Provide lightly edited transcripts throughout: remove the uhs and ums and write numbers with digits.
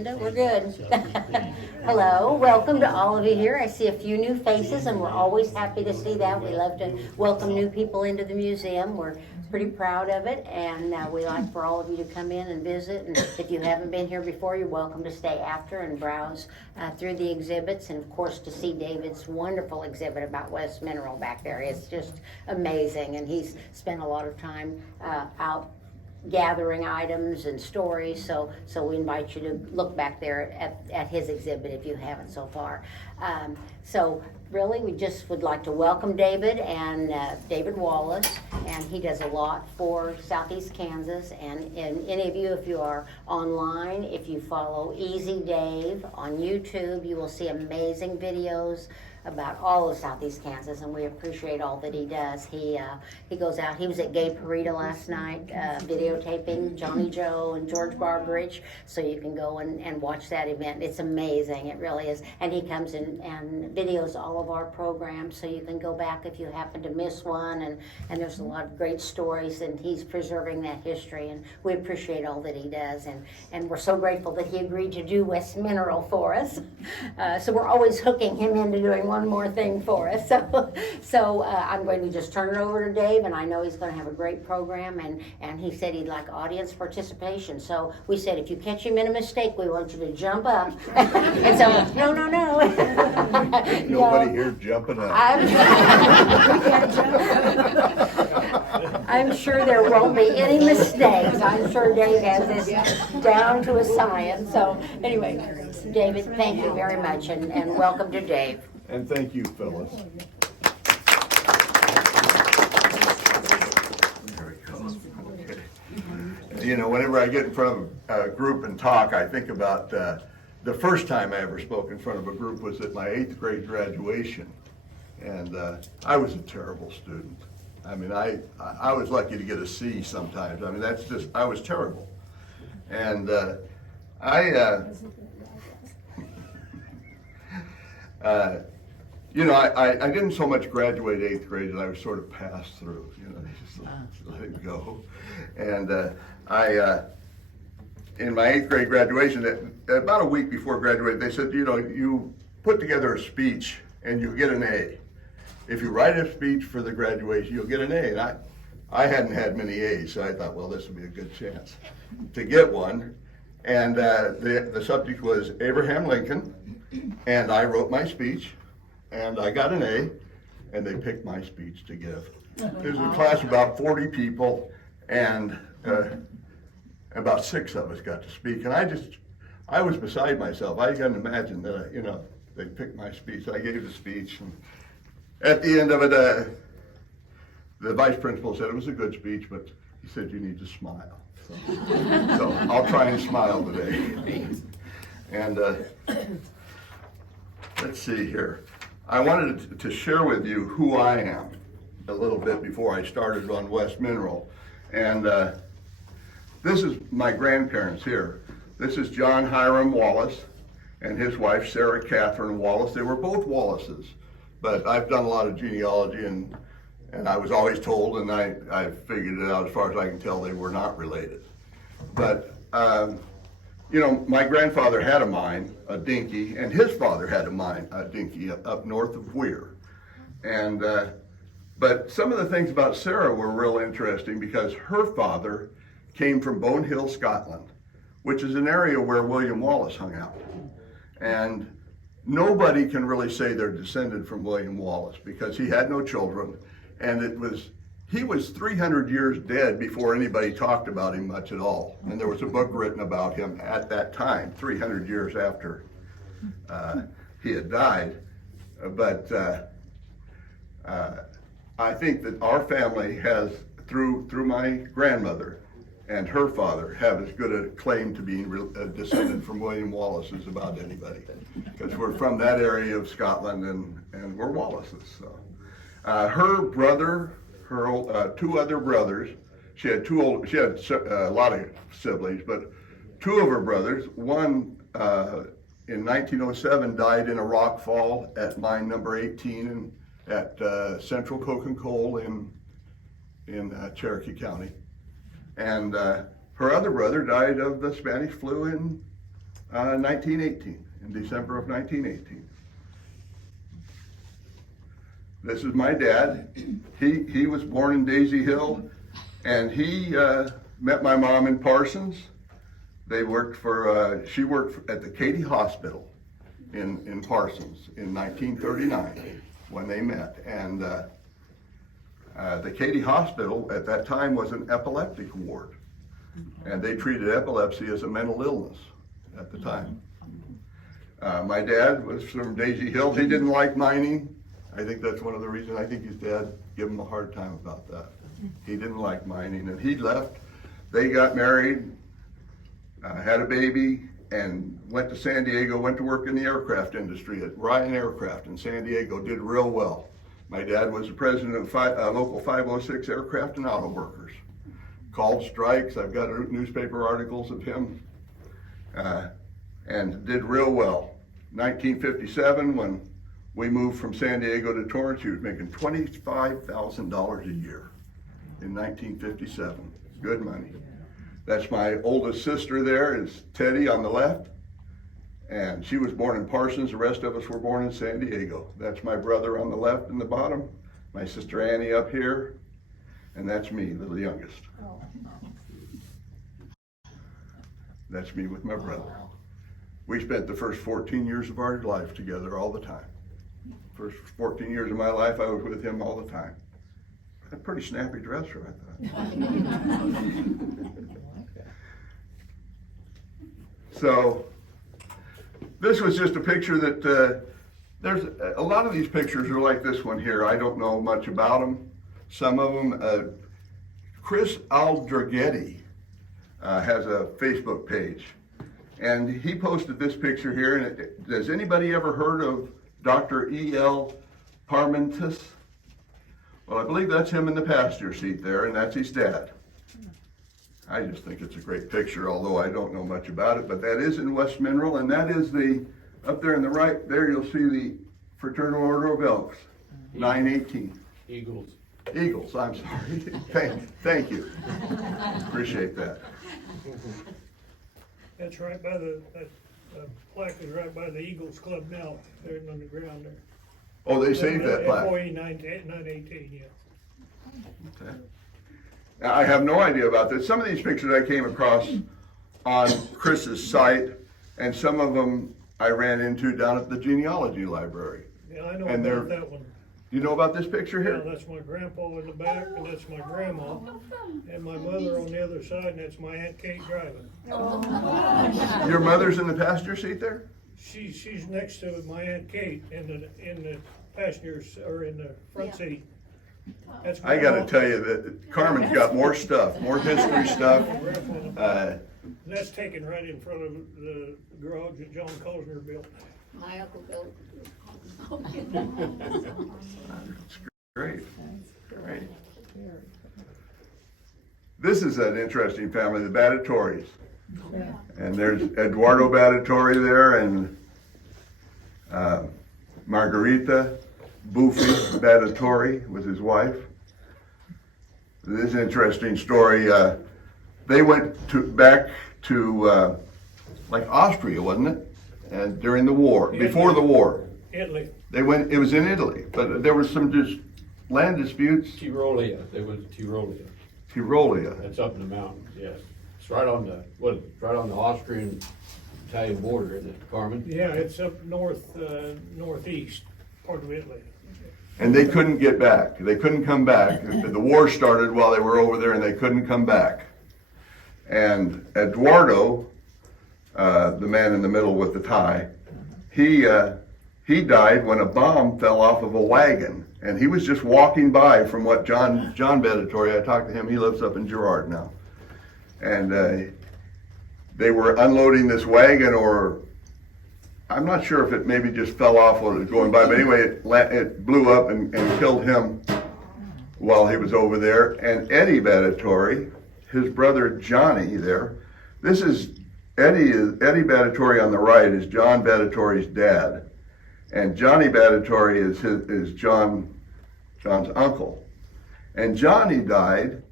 We're good. Hello, welcome to all of you here. I see a few new faces and we're always happy to see that. We love to welcome new people into the museum. We're pretty proud of it, and we like for all of you to come in and visit. And if you haven't been here before, you're welcome to stay after and browse through the exhibits, and of course to see David's wonderful exhibit about West Mineral back there. It's just amazing, and he's spent a lot of time out gathering items and stories, so we invite you to look back there at his exhibit if you haven't so far. So really, we just would like to welcome David and David Wallace, and he does a lot for Southeast Kansas. And any of you, if you are online, if you follow Easy Dave on YouTube, you will see amazing videos about all of Southeast Kansas, and we appreciate all that he does. He goes out. He was at Gay Parita last night, videotaping Johnny Joe and George Barbridge, so you can go and watch that event. It's amazing, it really is. And he comes in and videos all of our programs, so you can go back if you happen to miss one, and there's a lot of great stories, and he's preserving that history, and we appreciate all that he does, and we're so grateful that he agreed to do West Mineral for us. So we're always hooking him into doing one more thing for us. So I'm going to just turn it over to Dave, and I know he's going to have a great program, and he said he'd like audience participation. So we said, if you catch him in a mistake, we want you to jump up. And so, no. Nobody here jumping up. I'm sure there won't be any mistakes. I'm sure Dave has this down to a science. So anyway, David, thank you very much, and welcome to Dave. And thank you, Phyllis. There we go. Okay. You know, whenever I get in front of a group and talk, I think about the first time I ever spoke in front of a group was at my 8th grade graduation. And I was a terrible student. I mean, I was lucky to get a C sometimes. I mean, I was terrible. And you know, I didn't so much graduate 8th grade, and I was sort of passed through. You know, they just let it go. And in my 8th grade graduation, about a week before graduating, they said, you know, you put together a speech and you get an A. If you write a speech for the graduation, you'll get an A. And I hadn't had many A's, so I thought, well, this would be a good chance to get one. And the subject was Abraham Lincoln, and I wrote my speech. And I got an A, and they picked my speech to give. There was a class of about 40 people, and about 6 of us got to speak. And I was beside myself. I couldn't imagine that, you know, they picked my speech. I gave the speech, and at the end of it, the vice principal said it was a good speech, but he said you need to smile. So I'll try and smile today. And let's see here. I wanted to share with you who I am a little bit before I started on West Mineral. And this is my grandparents here. This is John Hiram Wallace and his wife, Sarah Catherine Wallace. They were both Wallaces, but I've done a lot of genealogy, and I was always told, and I figured it out as far as I can tell, they were not related. But you know, my grandfather had a mine, a dinky, and his father had a mine, a dinky, up north of Weir. And but some of the things about Sarah were real interesting because her father came from Bone Hill, Scotland, which is an area where William Wallace hung out. And nobody can really say they're descended from William Wallace because he had no children, and he was 300 years dead before anybody talked about him much at all. And there was a book written about him at that time, 300 years after he had died. But I think that our family has, through my grandmother and her father, have as good a claim to being descended from William Wallace as about anybody. Because we're from that area of Scotland, and we're Wallaces. So her brother, her 2 other brothers. She had a lot of siblings, but 2 of her brothers, one in 1907 died in a rock fall at mine number 18 at Central Coke and Coal in Cherokee County. And her other brother died of the Spanish flu in 1918, in December of 1918. This is my dad. He was born in Daisy Hill, and he met my mom in Parsons. They worked for, she worked at the Katy Hospital in Parsons in 1939 when they met. And the Katy Hospital at that time was an epileptic ward, and they treated epilepsy as a mental illness at the time. My dad was from Daisy Hill. He didn't like mining. I think that's one of the reasons. I think his dad gave him a hard time about that. He didn't like mining, and he left. They got married, had a baby, and went to San Diego, went to work in the aircraft industry at Ryan Aircraft in San Diego, did real well. My dad was the president of local 506 Aircraft and Auto Workers. Called strikes. I've got newspaper articles of him, and did real well. 1957, when we moved from San Diego to Torrance, he was making $25,000 a year in 1957. Good money. That's my oldest sister there, is Teddy on the left, and she was born in Parsons. The rest of us were born in San Diego. That's my brother on the left in the bottom, my sister Annie up here, and that's me, the youngest. That's me with my brother. We spent the first 14 years of our life together all the time. First 14 years of my life, I was with him all the time. A pretty snappy dresser, I thought. So, this was just a picture that, there's a lot of these pictures are like this one here. I don't know much about them. Some of them, Chris Aldragetti has a Facebook page, and he posted this picture here. And has anybody ever heard of Dr. E.L. Parmentis? Well, I believe that's him in the passenger seat there, and that's his dad. I just think it's a great picture, although I don't know much about it, but that is in West Mineral, and that is up there on the right there, you'll see the Fraternal Order of Elks, 918. Eagles. Eagles, I'm sorry. Thank you. Appreciate that. That's right by that plaque is right by the Eagles Club now, there on the ground there. Oh, they saved that plaque. FOA 918, yeah. Okay. Now, I have no idea about this. Some of these pictures I came across on Chris's site, and some of them I ran into down at the genealogy library. Yeah, I know And about that one. You know about this picture Yeah, here? that's my grandpa in the back, and that's my grandma, and my mother on the other side, and that's my Aunt Kate driving. Your mother's in the passenger seat there? She's next to my Aunt Kate in the passengers, or in the front seat. That's I gotta tell you that Carmen's got more stuff, more history stuff. That's taken right in front of the garage that John Cosner built. My uncle built. It's great, great. This is an interesting family, the Battatories. And there's Eduardo Battatori there, and Margarita Buffy Battatori was his wife. This is an interesting story. They went back to like Austria, wasn't it? And during the war, before the war. Italy. They went, it was in Italy, but there was some just land disputes. Tyrolia, they went to Tyrolia. Tyrolia. That's up in the mountains, yes. It's right on the, right on the Austrian-Italian border, isn't it, Carmen? Yeah, it's up northeast part of Italy. And they couldn't get back. They couldn't come back. The war started while they were over there, and they couldn't come back. And Eduardo, the man in the middle with the tie, he died when a bomb fell off of a wagon, and he was just walking by from what John Battatori, I talked to him, he lives up in Girard now. And they were unloading this wagon, or I'm not sure if it maybe just fell off while it was going by, but anyway, it blew up and killed him while he was over there. And Eddie Battatori, his brother Johnny there, this is Eddie Battatori on the right is John Battatori's dad. And Johnny Battatori is John's uncle. And Johnny died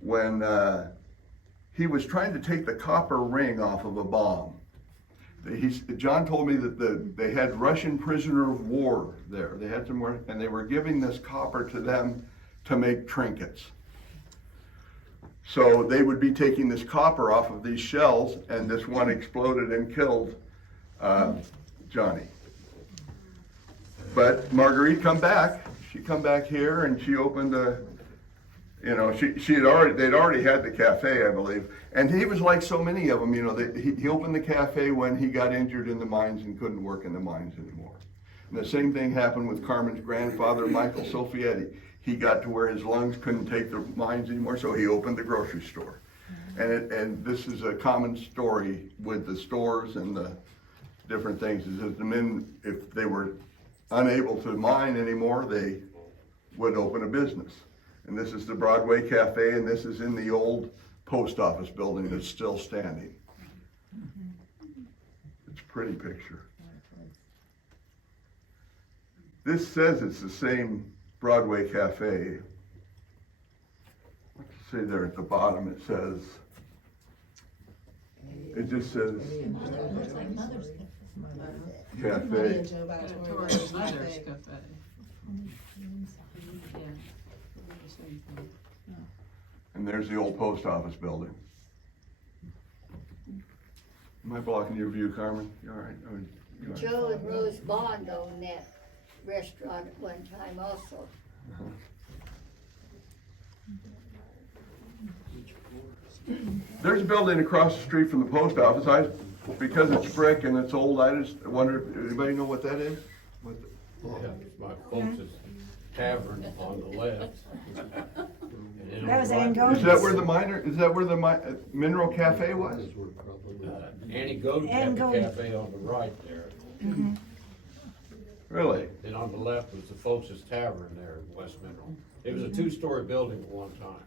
when he was trying to take the copper ring off of a bomb. John told me that they had Russian prisoner of war there. They had some, and they were giving this copper to them to make trinkets. So they would be taking this copper off of these shells, and this one exploded and killed Johnny. But Marguerite come back. She come back here, and she opened a, you know, they'd already had the cafe, I believe. And he was like so many of them, you know, he opened the cafe when he got injured in the mines and couldn't work in the mines anymore. And the same thing happened with Carmen's grandfather, Michael Sofietti. He got to where his lungs couldn't take the mines anymore, so he opened the grocery store. And this is a common story with the stores and the different things, is that the men, if they were unable to mine anymore, they would open a business. And this is the Broadway Cafe, and this is in the old post office building that's still standing. It's a pretty picture. This says it's the same Broadway Cafe. Let's see there at the bottom, it says, it just says Cafe. And there's the old post office building. Am I blocking your view, Carmen? You all right? You all right? Joe and Rose Bond owned that restaurant at one time also. There's a building across the street from the post office. Because it's brick and it's old, I just wonder, anybody know what that is? Yeah, it's my folks' tavern on the left. And then That was on the right, Is that where the Mineral Cafe was? Annie Gold Ann had the Golden. cafe on the right there. Really? And on the left was the folks' tavern there in West Mineral. It was a two-story building at one time.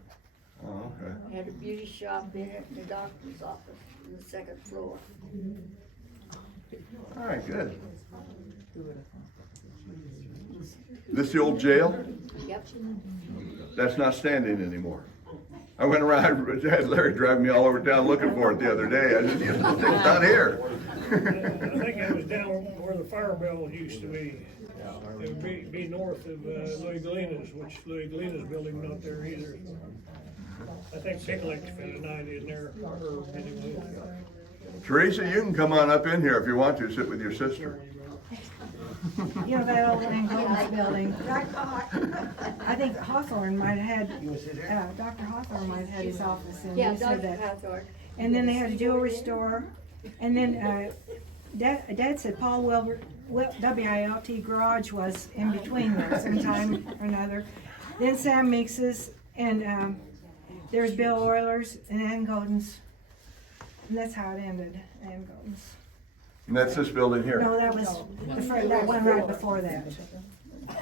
Oh, okay. Had a beauty shop in it and a doctor's office on the second floor. All right, good. This the old jail? Yep. That's not standing anymore. I went around, I had Larry drive me all over town looking for it the other day. I said, it's not here. I think it was down where the fire bell used to be. It would be north of Louis Galina's, which Louis Galina's building not there either. I think Picklick spent a night in there, or anyway. Teresa, you can come on up in here if you want to, sit with your sister. You know, that old Ann Golden's building, I think Hawthorne might have had, Dr. Hawthorne might have had his office in. Yeah, He said Dr. that. Hathorn. And then they had a jewelry store, and then, Dad said Paul WILT garage was in between there sometime or another. Then Sam Meeks's, and, there's Bill Oiler's and Ann Golden's, and that's how it ended, Ann Golden's. And that's this building here. No, that was that one right before that.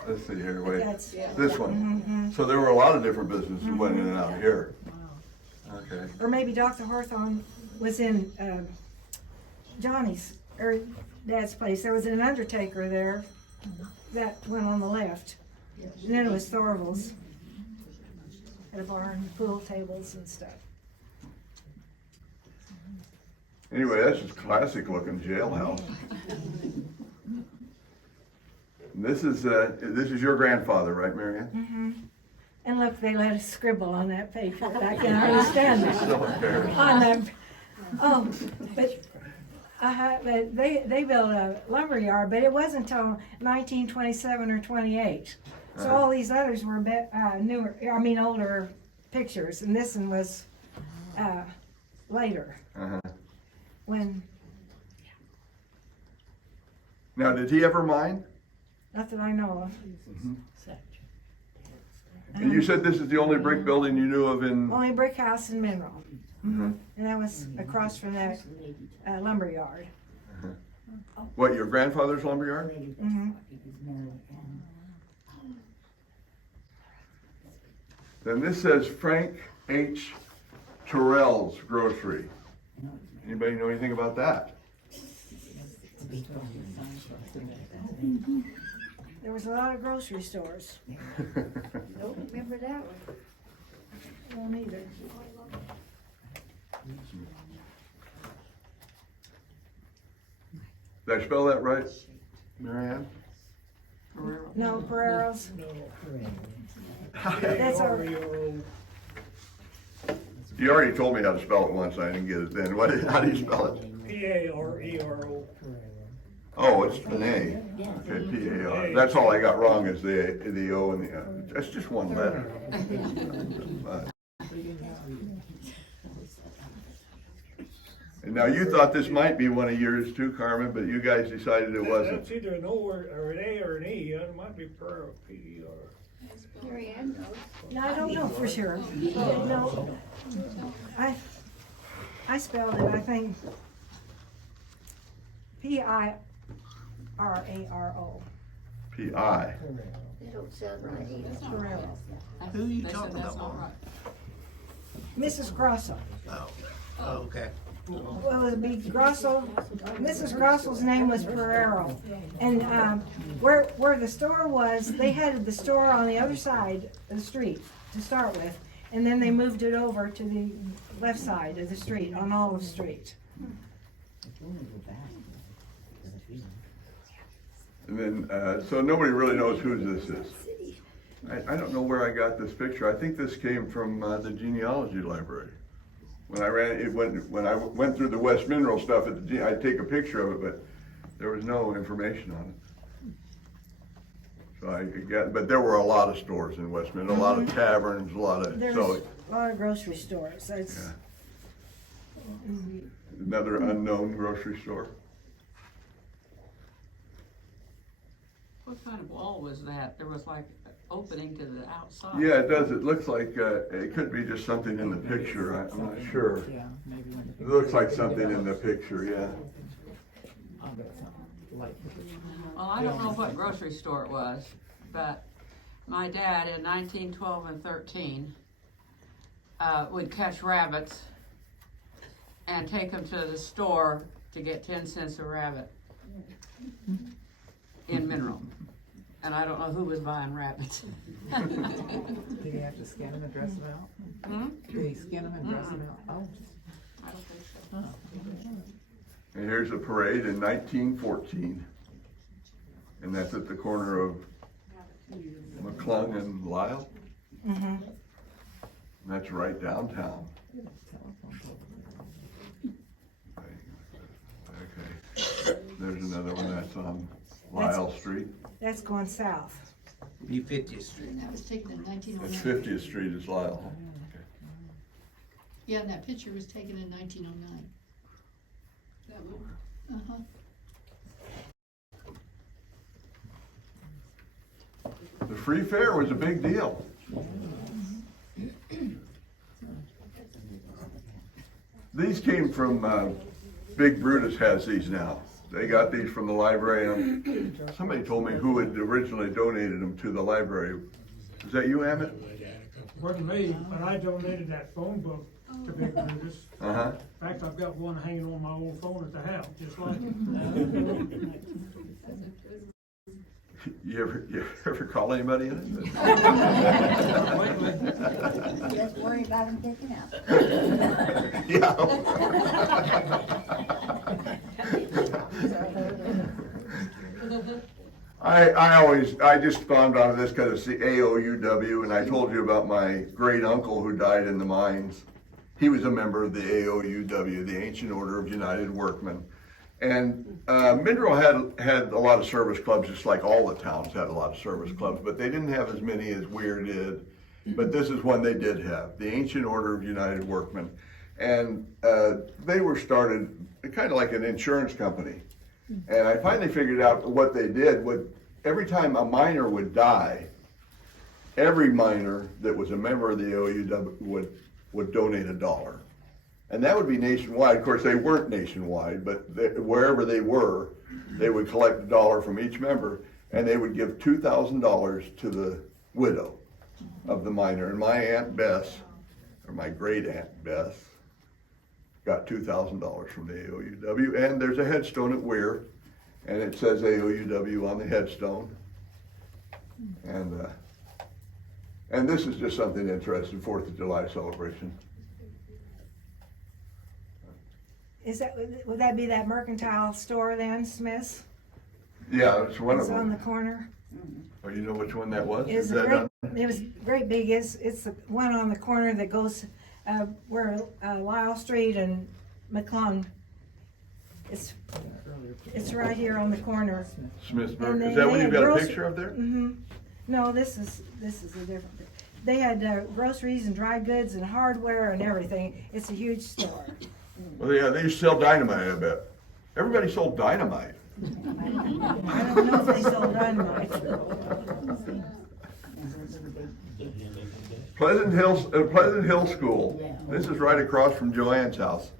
Let's see here, wait. That's, This one. So there were a lot of different businesses that went in and out here. Okay. or maybe Dr. Hawthorne was in, Johnny's, or Dad's place. There was an undertaker there that went on the left. And then it was Thorvald's. Had a barn, pool tables and stuff. Anyway, that's just classic looking jailhouse. And this is your grandfather, right, Marianne? And look, they let us scribble on that paper. I can understand that. So embarrassed. On that, oh, but they built a lumber yard, but it wasn't until 1927 or 28. So all these others were newer, older pictures, and this one was later. When, Now, did he ever mine? not that I know of. And you said this is the only brick building you knew of in, Only brick house in Mineral. And that was across from that lumber yard. what, your grandfather's lumberyard? Then this says Frank H. Terrell's Grocery. Anybody know anything about that? There was a lot of grocery stores. Don't remember that one. I don't either. Did I spell that right, Mary Ann? No, Pereiros. No. That's our, P-A-R-E-R-O. You already told me how to spell it once, I didn't get it then. How do you spell it? P-A-R-E-R-O. Oh, it's an A. Okay, P-A-R. That's all I got wrong is the O and the, that's just one letter. And now you thought this might be one of yours too, Carmen, but you guys decided it wasn't. That's either an O or an A or an E, it might be per P-E-R. Mary Ann knows. no, I don't know for sure. No, I spelled it, I think, P-I-R-A-R-O. P-I. They don't sound right either. Pereiros. Who are you talking about? Mrs. Grosso. Oh, okay. Well, it'd be Grosso, Mrs. Grosso's name was Pereiro. And, where the store was, they had the store on the other side of the street to start with. And then they moved it over to the left side of the street, on Olive Street. And then, so nobody really knows who this is. I don't know where I got this picture. I think this came from the genealogy library. When I went through the West Mineral stuff at the, I'd take a picture of it, but there was no information on it. So but there were a lot of stores in West Mineral, a lot of taverns, a lot of, There's so, a lot of grocery stores, that's, yeah. Another unknown grocery store. What kind of wall was that? There was like an opening to the outside. Yeah, it does. It looks like, it could be just something in the picture. I'm not sure. Yeah, maybe when It looks like something in the picture, yeah. I'll get something like. Well, I don't know what grocery store it was, but my dad in 1912 and 13 would catch rabbits and take them to the store to get 10 cents a rabbit in Mineral. And I don't know who was buying rabbits. Did he have to skin them and dress them out? Did he skin them and dress them out? Oh. I don't think so. And here's a parade in 1914. And that's at the corner of McClung and Lyle. mm-hmm. And that's right downtown. Okay. There's another one that's on Lyle Street. That's going south. Be 50th Street. That was taken in That's 1909. 50th Street is Lyle. Yeah, and that picture was taken in 1909. That one? Uh-huh. The free fair was a big deal. These came from, Big Brutus has these now. They got these from the library, and somebody told me who had originally donated them to the library. Is that you, Amit? Wasn't me, but I donated that phone book to Big Brutus. Uh-huh. In fact, I've got one hanging on my old phone at the house, just like it. You ever call anybody in it? Just worry about them picking up. Yeah. I just found out of this because it's the AOUW, and I told you about my great uncle who died in the mines. He was a member of the AOUW, the Ancient Order of United Workmen. And Mineral had a lot of service clubs, just like all the towns had a lot of service clubs, but they didn't have as many as Weir did. But this is one they did have, the Ancient Order of United Workmen. And they were started kind of like an insurance company. And I finally figured out what they did. Every time a miner would die, every miner that was a member of the AOUW would donate $1. And that would be nationwide. Of course, they weren't nationwide, but wherever they were, they would collect $1 from each member, and they would give $2,000 to the widow of the miner. And my Aunt Bess, or my great Aunt Bess, got $2,000 from the AOUW. And there's a headstone at Weir, and it says AOUW on the headstone. And this is just something interesting, 4th of July celebration. would that be that mercantile store then, Smith's? Yeah, it's one of It's on the them. corner. Oh, you know which one that was? It Is was a that great, on? it was great big, it's the one on the corner that goes, where, Lyle Street and McClung. It's right here on the corner. Smithsburg. And Is they that what had you've got a grocery- picture of there? Mm-hmm. No, this is a different, they had groceries and dry goods and hardware and everything. It's a huge store. Well, yeah, they used to sell dynamite, I bet. Everybody sold dynamite. I don't know if they sold dynamite. Pleasant Hill School. This is right across from Joanne's house.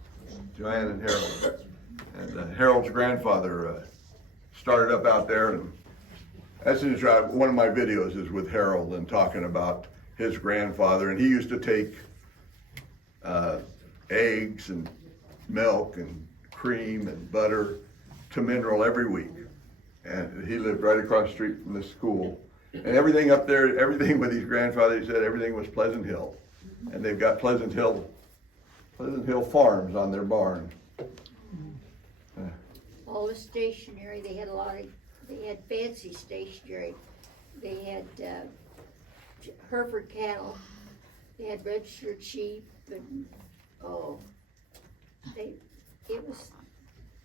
Joanne and Harold. And Harold's grandfather started up out there, and that's one of my videos is with Harold and talking about his grandfather, and he used to take eggs and milk and cream and butter to Mineral every week. And he lived right across the street from the school. And everything up there, everything with his grandfather, he said everything was Pleasant Hill. And they've got Pleasant Hill Farms on their barn. All the stationery, they had they had fancy stationery. They had, Hereford cattle, they had registered sheep, and, it was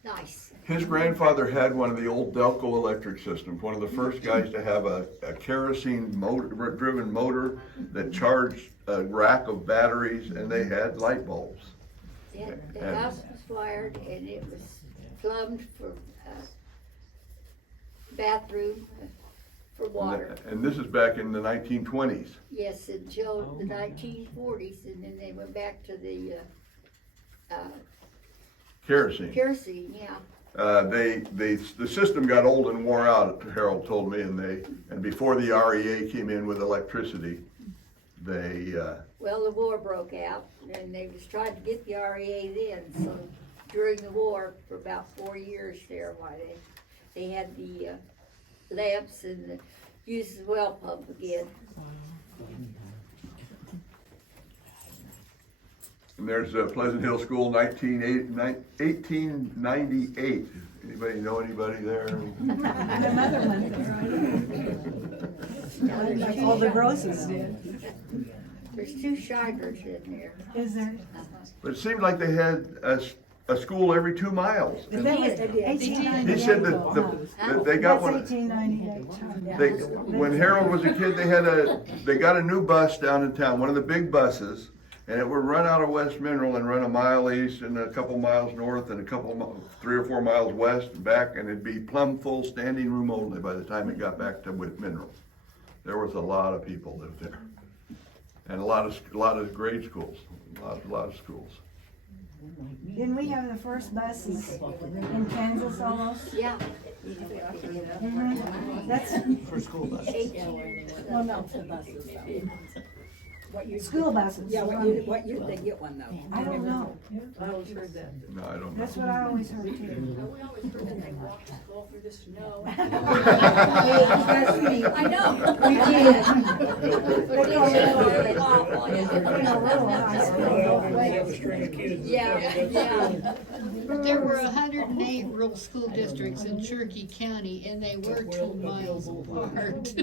nice. His grandfather had one of the old Delco electric systems, one of the first guys to have a kerosene driven motor that charged a rack of batteries, and they had light bulbs. The house was wired, and it was plumbed for, bathroom, for water. And this is back in the 1920s. Yes, until the 1940s, and then they went back to the, Kerosene. kerosene, yeah. The system got old and wore out, Harold told me, and before the REA came in with electricity, Well, the war broke out, and they was trying to get the REA then, so during the war, for about 4 years there, why they had the, lamps and used the well pump again. and there's Pleasant Hill School, 1898. Anybody know anybody there? My mother went there. Like all the Grosses did. There's 2 Shiners in there. Is there? But it seemed like they had a school every 2 miles. But that was He 1898. said that they got one. That's 1898. They, when Harold was a kid, they got a new bus down in town, one of the big buses, and it would run out of West Mineral and run a mile east and a couple miles north and 3 or 4 miles west and back, and it'd be plumb full, standing room only by the time it got back to Mineral. There was a lot of people lived there, and a lot of grade schools, a lot of schools. Didn't we have the first buses in Kansas almost? Yeah. Mhm. That's, For school buses. Well, no, for buses, What year? school buses. Yeah, what year did they get one though? I don't know. I always heard that. No, I don't know. That's what I always heard too. We always heard that they walked to school through the snow. I know. We did. Awful, yeah. Yeah. But there were 108 rural school districts in Cherokee County, and they were 2 miles apart.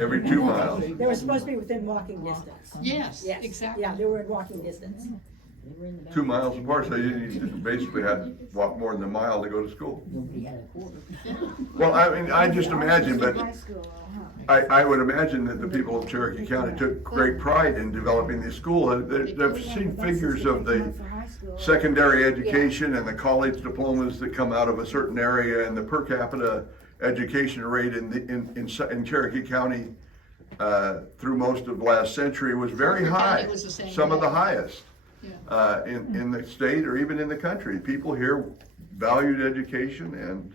Every 2 miles. They were supposed to be within walking distance. Yes, Yes. exactly. Yeah, they were in walking distance. 2 miles apart, so you basically had to walk more than a mile to go to school. Well, I mean, I just imagine, but High school, I would imagine that the people of Cherokee County took great pride in developing the school. They've seen figures of the secondary education and the college diplomas that come out of a certain area, and the per capita education rate in Cherokee County through most of last century was very high, County was the same some of the way. highest in the state or even in the country. People here valued education and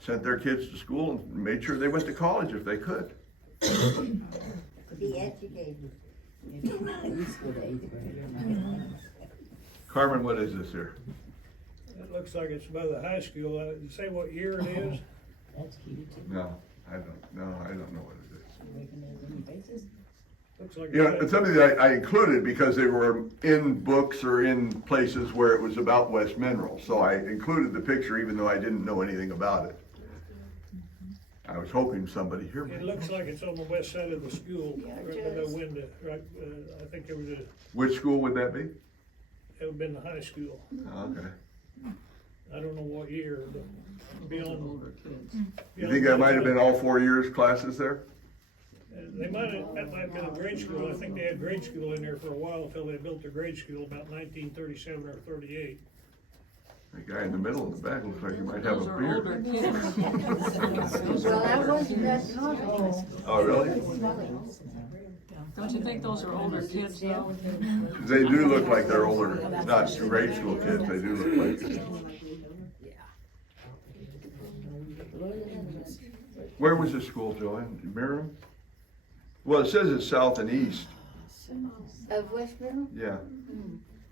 sent their kids to school and made sure they went to college if they could. Be educated. Carmen, what is this here? It looks like it's by the high school. You say what year it is? No, I don't know what it is. Looks like You know, it's it's something that I included because they were in books or in places where it was about West Mineral. So I included the picture even though I didn't know anything about it. I was hoping somebody hear It me. looks like it's on the west side of the school, Yeah, it right by the does. window, right, I think there was a, Which school would that be? it would have been the high school. Okay. I don't know what year, but beyond. Older kids. You think that might have been all 4 years classes there? They that might have been a grade school. I think they had grade school in there for a while until they built their grade school about 1937 or 38. The guy in the middle of the back looks like he might have Those a are older beard. kids. Well, that wasn't that common. Oh, really? Don't you think those are older kids though? They do look like they're older, not grade school kids, they do look like. Where was the school, Joanne? Miriam? Well, it says it's south and east, Of West Mineral? yeah.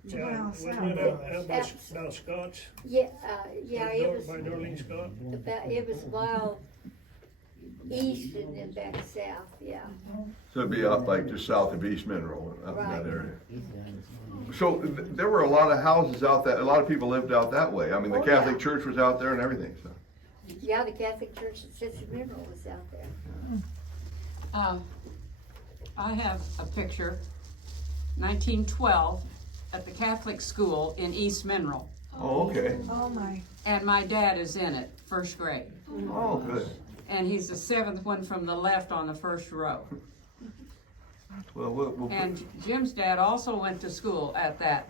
Yeah, Well, wasn't it out by Scott's? Yeah, yeah, it was, By Darlene Scott? it was a while east and then back south, yeah. So it'd be up like just south of East Mineral, up in that Right. area. So there were a lot of houses out that, a lot of people lived out that way. I mean, the Oh, yeah. Catholic Church was out there and everything, so. Yeah, the Catholic Church at City Mineral was out there. I have a picture, 1912, at the Catholic school in East Mineral. Oh, okay. Oh, my. And my dad is in it, first grade. Oh, good. And he's the seventh one from the left on the first row. Well, we'll And Jim's dad also went to school, at the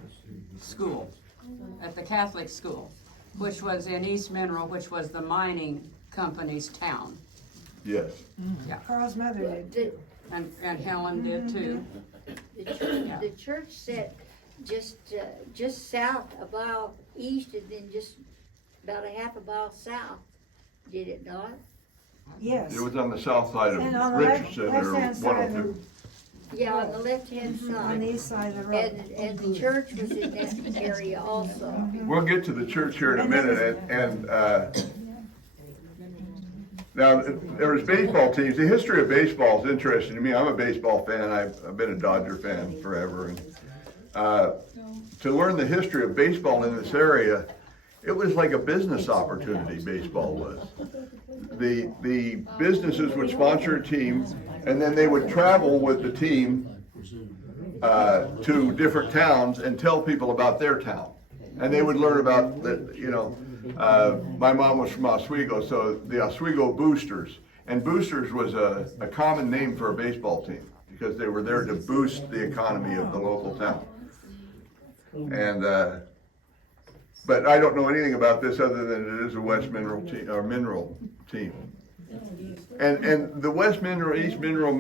Catholic school, which was in East Mineral, which was the mining company's town. yes. Carl's mother did. The, And Helen did too. the church sat just south, a mile east, and then just about a half a mile south, did it not? Yes. It was on the south side of And on the Richardson or left-hand side of 102. Yeah, on the left-hand On the side. east side of the road. And the church was in that area also. We'll get to the church here in a minute, and now there was baseball teams. The history of baseball is interesting to me. I'm a baseball fan. I've been a Dodger fan forever, and to learn the history of baseball in this area, it was like a business opportunity. Baseball was. The businesses would sponsor a team, and then they would travel with the team to different towns and tell people about their town. And they would learn about my mom was from Oswego, so the Oswego Boosters. And Boosters was a common name for a baseball team because they were there to boost the economy of the local town. And, but I don't know anything about this other than it is a West Mineral team, or mineral team. And the West Mineral, East Mineral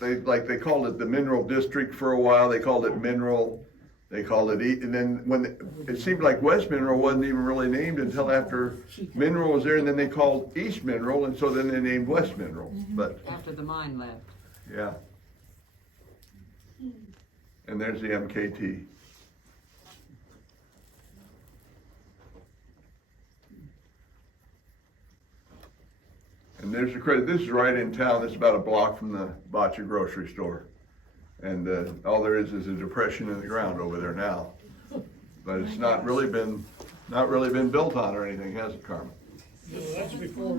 they called it the Mineral District for a while. They called it Mineral. They called it, and then it seemed like West Mineral wasn't even really named until after Mineral was there, and then they called East Mineral, and so then they named West Mineral. But After the mine left. yeah. And there's the MKT. And there's the credit. This is right in town. This is about a block from the Boccia grocery store. And all there is a depression in the ground over there now. But it's not really been built on or anything, has it, Carmen? No, that's before,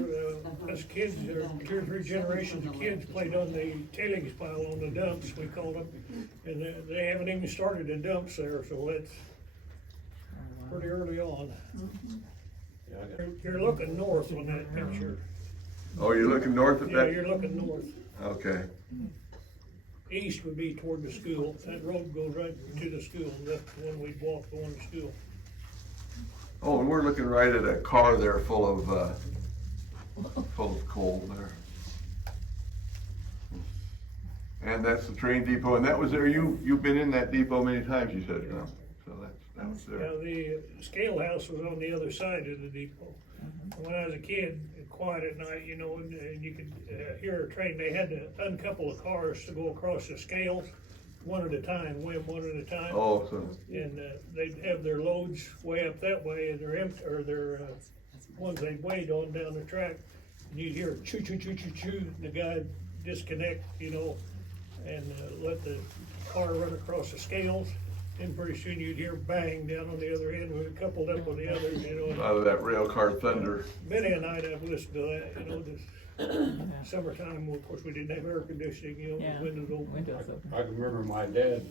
us kids, or 2 or 3 generations of kids played on the tailings pile on the dumps, we called them. And they haven't even started the dumps there, so that's pretty early on. You're looking north on that picture. Oh, you're looking north at Yeah, that? you're looking north. Okay. East would be toward the school. That road goes right to the school. That's the one we'd walk going to school. Oh, and we're looking right at a car there full of coal there. And that's the train depot, and that was there. You've been in that depot many times, you said, no? So that was there. Now, the scale house was on the other side of the depot. When I was a kid, quiet at night, and you could hear a train. They had to uncouple the cars to go across the scales, one at a time, weigh them one at a time. Oh, so And they'd have their loads way up that way, and their ones they weighed on down the track. And you'd hear choo choo choo choo choo. And the guy disconnect, and let the car run across the scales. And pretty soon you'd hear bang down on the other end, when it coupled up with the others, you know. Out of that rail car thunder. Many a night I've listened to that, you know, this summertime, of course, we didn't have air conditioning, you know, Yeah. the windows open. Windows open. I can remember my dad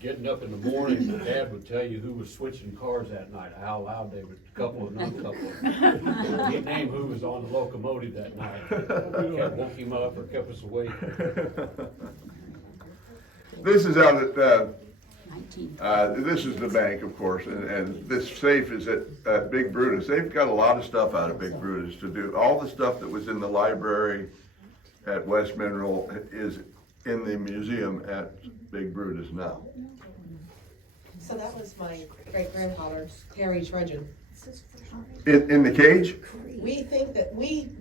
getting up in the morning, and Dad would tell you who was switching cars that night, how loud they would couple and uncouple. He'd name who was on the locomotive that night. Kept woke him up or kept us awake. This is out at, this is the bank, of course, and this safe is at Big Brutus. They've got a lot of stuff out of Big Brutus to do. All the stuff that was in the library at West Mineral is in the museum at Big Brutus now. So that was my great-grandfather, Harry Trudgeon. In the cage? We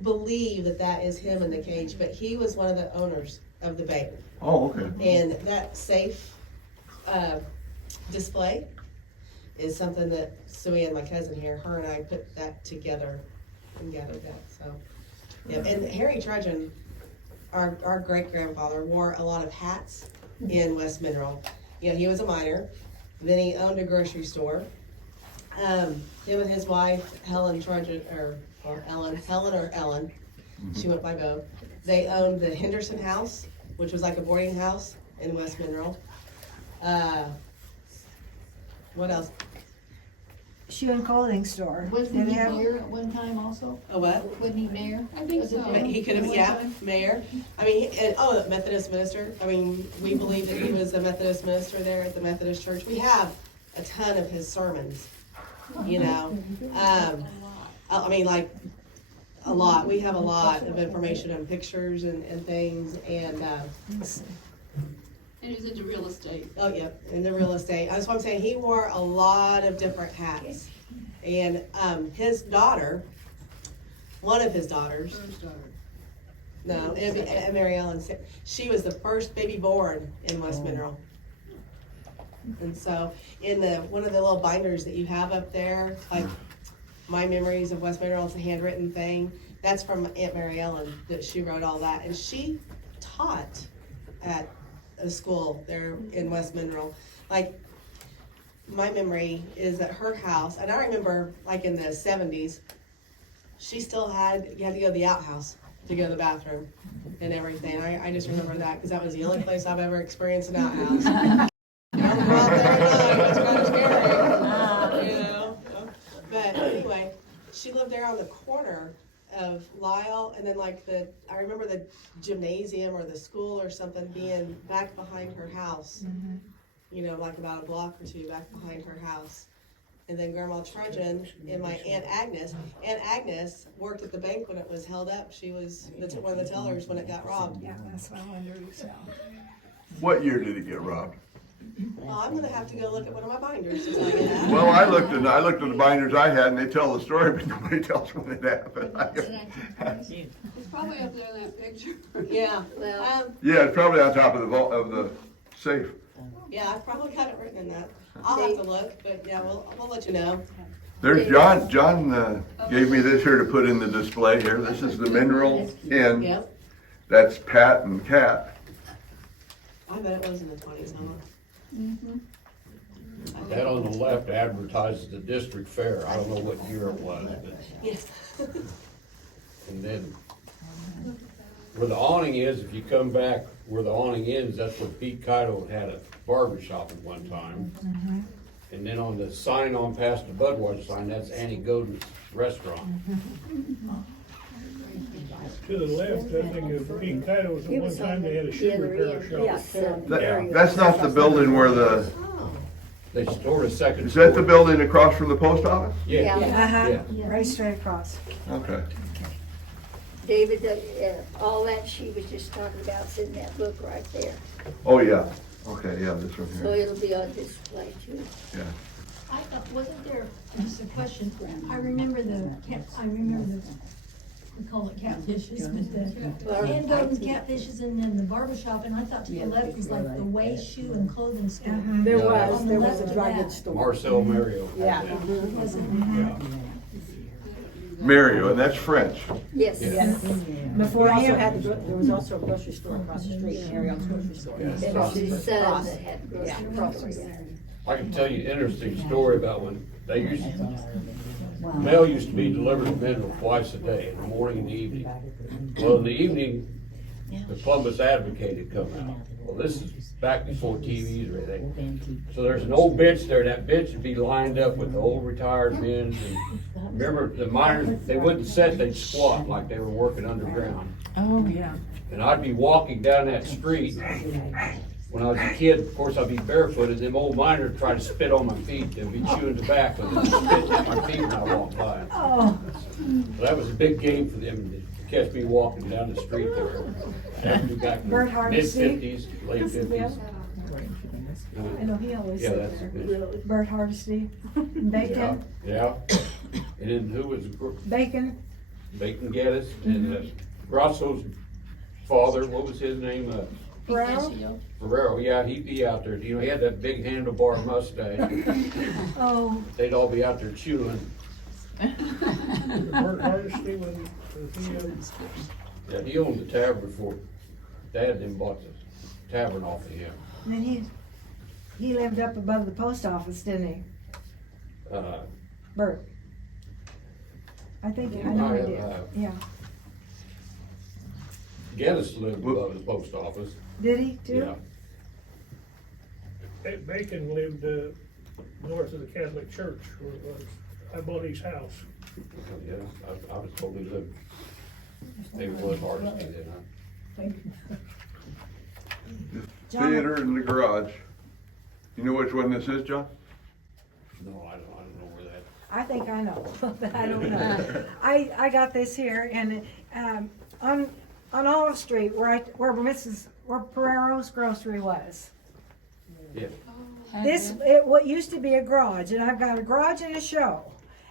believe that that is him in the cage, but he was one of the owners of the bank. Oh, okay. And that safe display is something that Sue Ann, my cousin here, her and I put that together and gathered that, so. Yeah, and Harry Trudgeon, our great-grandfather, wore a lot of hats in West Mineral. You know, he was a miner, then he owned a grocery store. Him and his wife, Helen Trudgeon, or Ellen, she went by both. They owned the Henderson House, which was like a boarding house in West Mineral. What else? Shoe and clothing store. Wasn't Did he they have- mayor at one time also? A what? Wasn't he mayor? I think Was it so. mayor? He could have, One yeah, time? mayor. I mean, the Methodist minister. I mean, we believe that he was a Methodist minister there at the Methodist Church. We have a ton of his sermons, you know. I mean, like, a lot. We have a lot of information and pictures and things, and, And he was into real estate. oh, yeah, in the real estate. That's what I'm saying. He wore a lot of different hats. And, his daughter, one of his daughters, no, Mary Ellen, she was the first baby born in West Mineral. And so, in one of the little binders that you have up there, like, My Memories of West Mineral, it's a handwritten thing. That's from Aunt Mary Ellen, that she wrote all that. And she taught at a school there in West Mineral. Like, my memory is at her house, and I remember, like, in the 70s, she still you had to go to the outhouse to go to the bathroom and everything. I just remember that, because that was the only place I've ever experienced an outhouse. I don't go out there at night, it's kind of scary, you know? But anyway, she lived there on the corner of Lyle, and then I remember the gymnasium or the school or something being back behind her house. You know, like about a block or two back behind her house. And then Grandma Trudgeon and my Aunt Agnes worked at the bank when it was held up. She was one of the tellers when it got robbed. Yeah, that's what I wondered, so. What year did it get robbed? Well, I'm gonna have to go look at one of my binders to tell you that. Well, I looked at the binders I had, and they tell the story, but nobody tells when it happened. It's probably up there in that picture. Yeah, Yeah, it's probably on top of the vault of the safe. yeah, I've probably got it written in that. I'll have to look, but yeah, we'll let you know. There's John. John gave me this here to put in the display here. This is the Mineral Inn. Yep, That's Pat and Cat. I bet it was in the 20s, huh? That on the left advertises the district fair. I don't know what year it was, but, Yes. and then where the awning is, if you come back where the awning ends, that's where Pete Kito had a barber shop at one time. And then on the sign on past the Budweiser sign, that's Annie Godin's restaurant. To the left, I think of Pete Kito's, at one time they had a shoe repair shop. That's not the building where the. They stored a second. Is that the store. building across from the post office? Yeah. Uh-huh, right straight across. Okay. David, all that she was just talking about's in that book right there. Oh yeah. Okay. Yeah, this one So here. it'll be on display too. Yeah. I thought, wasn't there, just a question, I remember we call it catfishes, but the hand golden catfishes and then the barber shop, and I thought to the left was like the Way Shoe and Clothing Store. There Yeah. was, there was a drug store. Marcel Mario. Yeah. Was it? Mario, and that's French. Yes. Yeah. Before We also him, had, there was also a grocery store across the street, Marriott's grocery store. Yeah. It was his son that had Yeah, grocery across store. the street. I can tell you an interesting story about when they used, mail used to be delivered to Mineral twice a day, in the morning and the evening. Well, in the evening, the Columbus Advocate had come out. Well, this is back before TVs or anything. So there's an old bench there, that bench would be lined up with the old retired men. And remember, the miners, they wouldn't sit, they'd squat like they were working underground. Oh, yeah. And I'd be walking down that street. When I was a kid, of course, I'd be barefooted. Them old miners tried to spit on my feet. They'd be chewing tobacco. They'd spit in my feet when I walked by. oh, So that was a big game for them to catch me walking down the street there. After back in Bert the Hardesty? mid-50s, late Yeah. 50s. I know he always Yeah, said that's there. good. Bert Hardesty, Bacon, Yeah. And then who was Bacon, Bacon Geddes and Grosso's father, what was his name? Ferrero. Ferrero, yeah, he'd be out there. You know, he had that big handlebar mustache. Oh, They'd all be out there chewing. Bert Hardesty was he, Yeah, he owned the tavern before Dad then bought the tavern off of him. and then he lived up above the post office, didn't he, Bert? I think, I know he did, yeah. Geddes lived above the post office. Did he too? Yeah. Bacon lived, north of the Catholic Church, where it was. I bought his house. Yeah, I was told he lived, maybe it was Hardesty then, huh? John- Theater in the garage. You know which one this is, John? No, I don't know where that. I think I know, but I don't know. I got this here and, on Olive Street where where Pereiro's grocery was. Yeah. What used to be a garage, and I've got a garage and a show.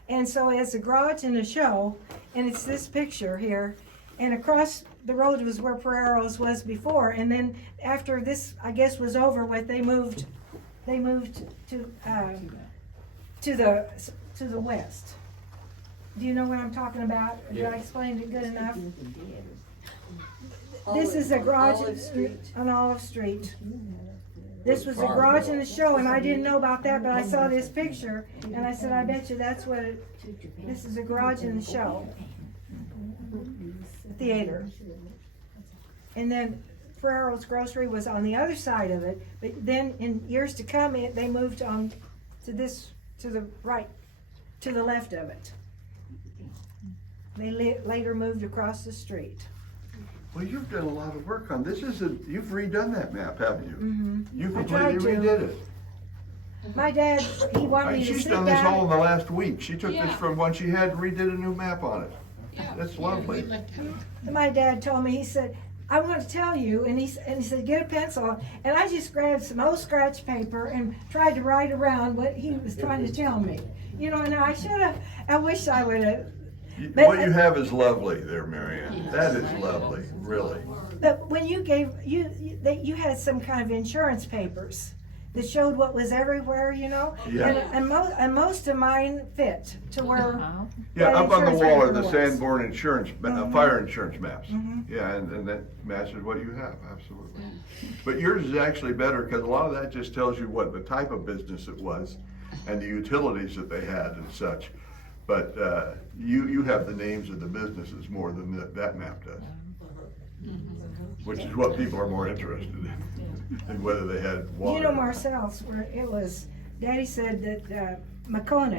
And so it's a garage and a show, and it's this picture here. And across the road was where Pereiro's was before, and then after this, I guess, was over with, they moved to the west. Do you know what I'm talking about? Did I explain it good enough? This is a garage on Olive Street. This was a garage and a show, and I didn't know about that, but I saw this picture, and I said, I bet you that's what this is a garage and a show. A theater. And then Ferrero's Grocery was on the other side of it, but then in years to come, they moved on to the right, to the left of it. They later moved across the street. Well, you've done a lot of work on this. You've redone that map, haven't you? Mm-hmm. You I tried completely to. redid it. My dad, he wanted me to She's sit done this all in down. the last week. She took this Yeah. from one she had, redid a new map on it. Yeah, That's yeah, lovely. we'd like to have- My dad told me, he said, I want to tell you, and he said, get a pencil. And I just grabbed some old scratch paper and tried to write around what he was trying to tell me. You know, and I wish I would have. But- What you have is lovely there, Marianne. That is lovely, really. But when you you had some kind of insurance papers that showed what was everywhere, you know? Yeah. And most of mine fit to where. Yeah, that up on the insurance wall are paper the was. Sanborn insurance, fire insurance maps. Mhm. Yeah, and that matches what you have, absolutely. But yours is actually better, because a lot of that just tells you what the type of business it was and the utilities that they had and such. But you have the names of the businesses more than that map does. Which is what people are more interested in, than whether they had water. You know, Marcel's, where it was, Daddy said that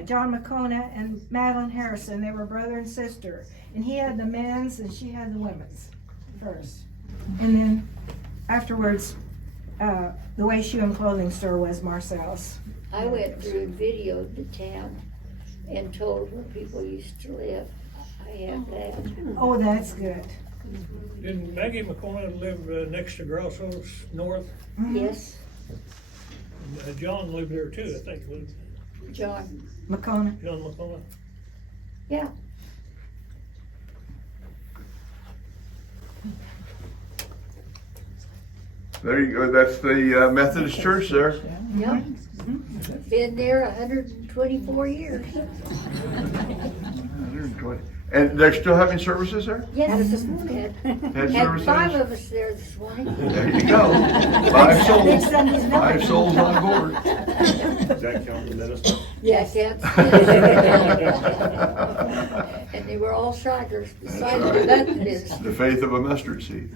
John McCona and Madeline Harrison, they were brother and sister. And he had the men's and she had the women's first. And then afterwards, the Way Shoe and Clothing Store was Marcel's. I went through and videoed the town and told where people used to live. I have that. Oh, that's good. Didn't Maggie McCona live next to Grosso's north? Yes, And, John lived there too, I think, John, McCona. John McCona. yeah. There you go, that's the Methodist church there. Yep. Been there 124 years. 120. And they're still having services there? Yes, this had, Had had services? 5 of us there this morning. There you go. 5 souls. Next Sunday's not. 5 souls on board. Does that count the minister? Yes, yes. And they were all strikers besides right. the Methodists. The faith of a mustard seed.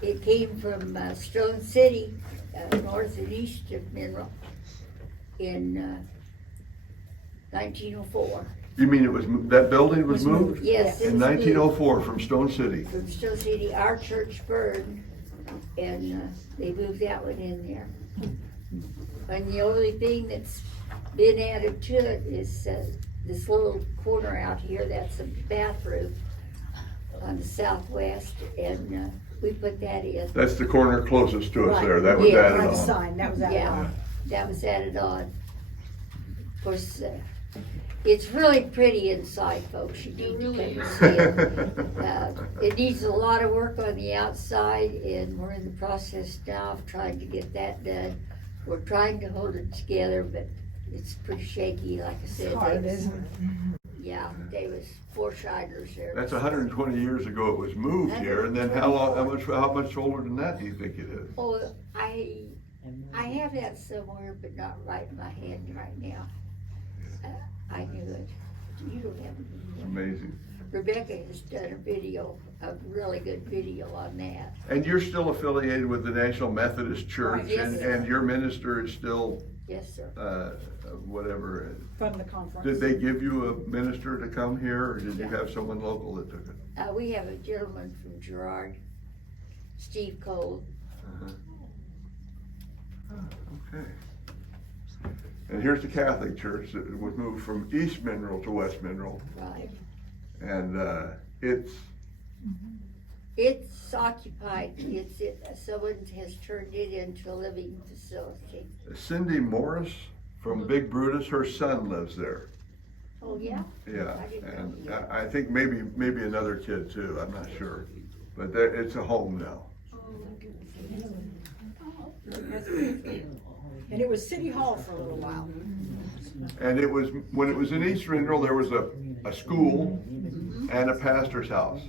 It came from Stone City, north and east of Mineral, in 1904. You mean it was, that building was moved? Yes, it In was 1904 from Stone City. from Stone City. Our church burned, and they moved that one in there. And the only thing that's been added to it is this little corner out here. That's a bathroom on the southwest, and we put that in. That's the corner closest to us Right. there. That was Yeah, added By the on. sign, that was added Yeah, on. that was added on. Of course, it's really pretty inside, folks. You need to come and see it. It needs a lot of work on the outside, and we're in the process now of trying to get that done. We're trying to hold it together, but it's pretty shaky, like I said. It's hard, There was- isn't it? Yeah, there was 4 shiners there. That's 120 years ago it was moved here, and then how much older than that do you think it is? Oh, I have that somewhere, but not right in my head right now. I knew it. You don't have it. Amazing. Rebecca has done a video, a really good video on that. And you're still affiliated with the National Methodist Church, Yes, and, sir. and your minister is still, Yes, sir. whatever. From the conference. Did they give you a minister to come here, or did you have someone local that took it? We have a gentleman from Girard, Steve Cole. Okay. And here's the Catholic Church that was moved from East Mineral to West Mineral, Right. and it's It's occupied. Someone has turned it into a living facility. Cindy Morris from Big Brutus. Her son lives there. Oh, yeah? Yeah, I didn't know and that. I think maybe another kid too. I'm not sure, but it's a home now. And it was City Hall for a little while. And it was, when it was in East Mineral, there was a school and a pastor's house.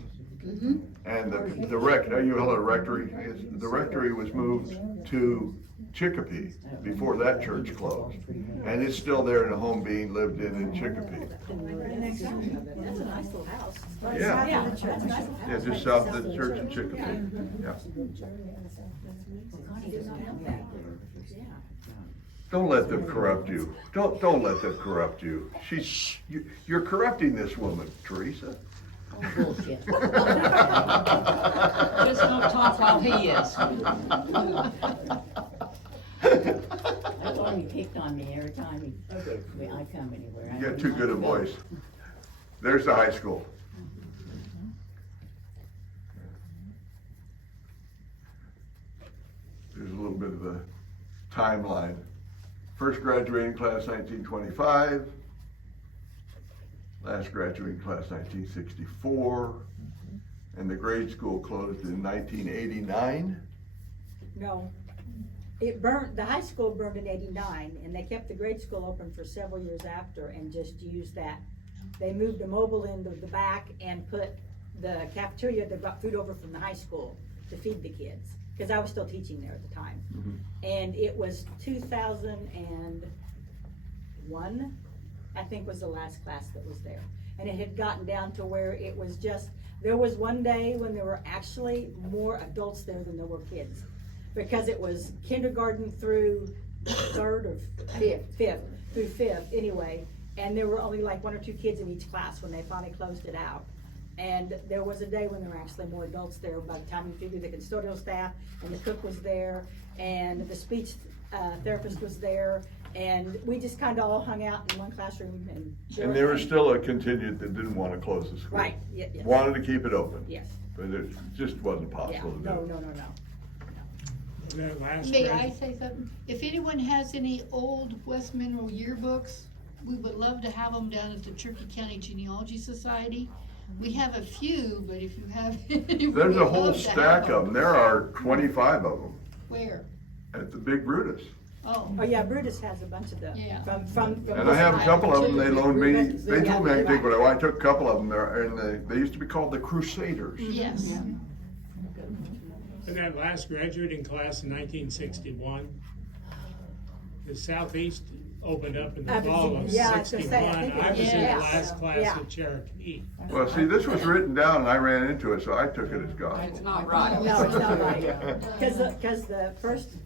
And the rectory, the rectory was moved to Chicopee before that church closed. And it's still there in a home being lived in Chicopee. That's a nice little house. Yeah, Yeah, the church. yeah, just south of the church in Chicopee, yeah. Connie does not know that. Don't let them corrupt you. Don't let them corrupt you. You're corrupting this woman, Teresa. Oh, bullshit. Just don't talk while he is. That's why he picked on me every time I come anywhere. You got too good a voice. There's the high school. There's a little bit of a timeline. First graduating class 1925. Last graduating class 1964. And the grade school closed in 1989. No, it burned, the high school burned in '89, and they kept the grade school open for several years after and just used that. They moved a mobile into the back and put the cafeteria, they brought food over from the high school to feed the kids, because I was still teaching there at the time. And it was 2001, I think, was the last class that was there. And it had gotten down to where it was just, there was one day when there were actually more adults there than there were kids. Because it was kindergarten through fifth through fifth anyway. And there were only like 1 or 2 kids in each class when they finally closed it out. And there was a day when there were actually more adults there. By the time you figure the custodial staff and the cook was there and the speech therapist was there. And we just kind of all hung out in one classroom and. And there was still a contingent that didn't want to close the school. Right, yes. Wanted to keep it open. Yes. But it just wasn't Yeah, possible to do. no. That last May grade- I say something? If anyone has any old West Mineral yearbooks, we would love to have them down at the Cherokee County Genealogy Society. We have a few, but if you have any. There's a we'd whole love to have stack of them. There are 25 of them Where? at the Big Brutus. Oh, Oh, yeah, Brutus has a bunch of them. Yeah. From. And I have a couple of them, they loaned me, they told me I could take Yeah. what I want, I took a couple of them there, and they used to be called the Crusaders. yes. In that last graduating class in 1961, the Southeast opened up in the fall of Yeah, I was gonna say, I 61. think it I was in the Yes. last class Yeah. at Cherokee. Well, see, this was written down and I ran into it, so I took it as gospel. It's not right. No, it's not right, cause the first,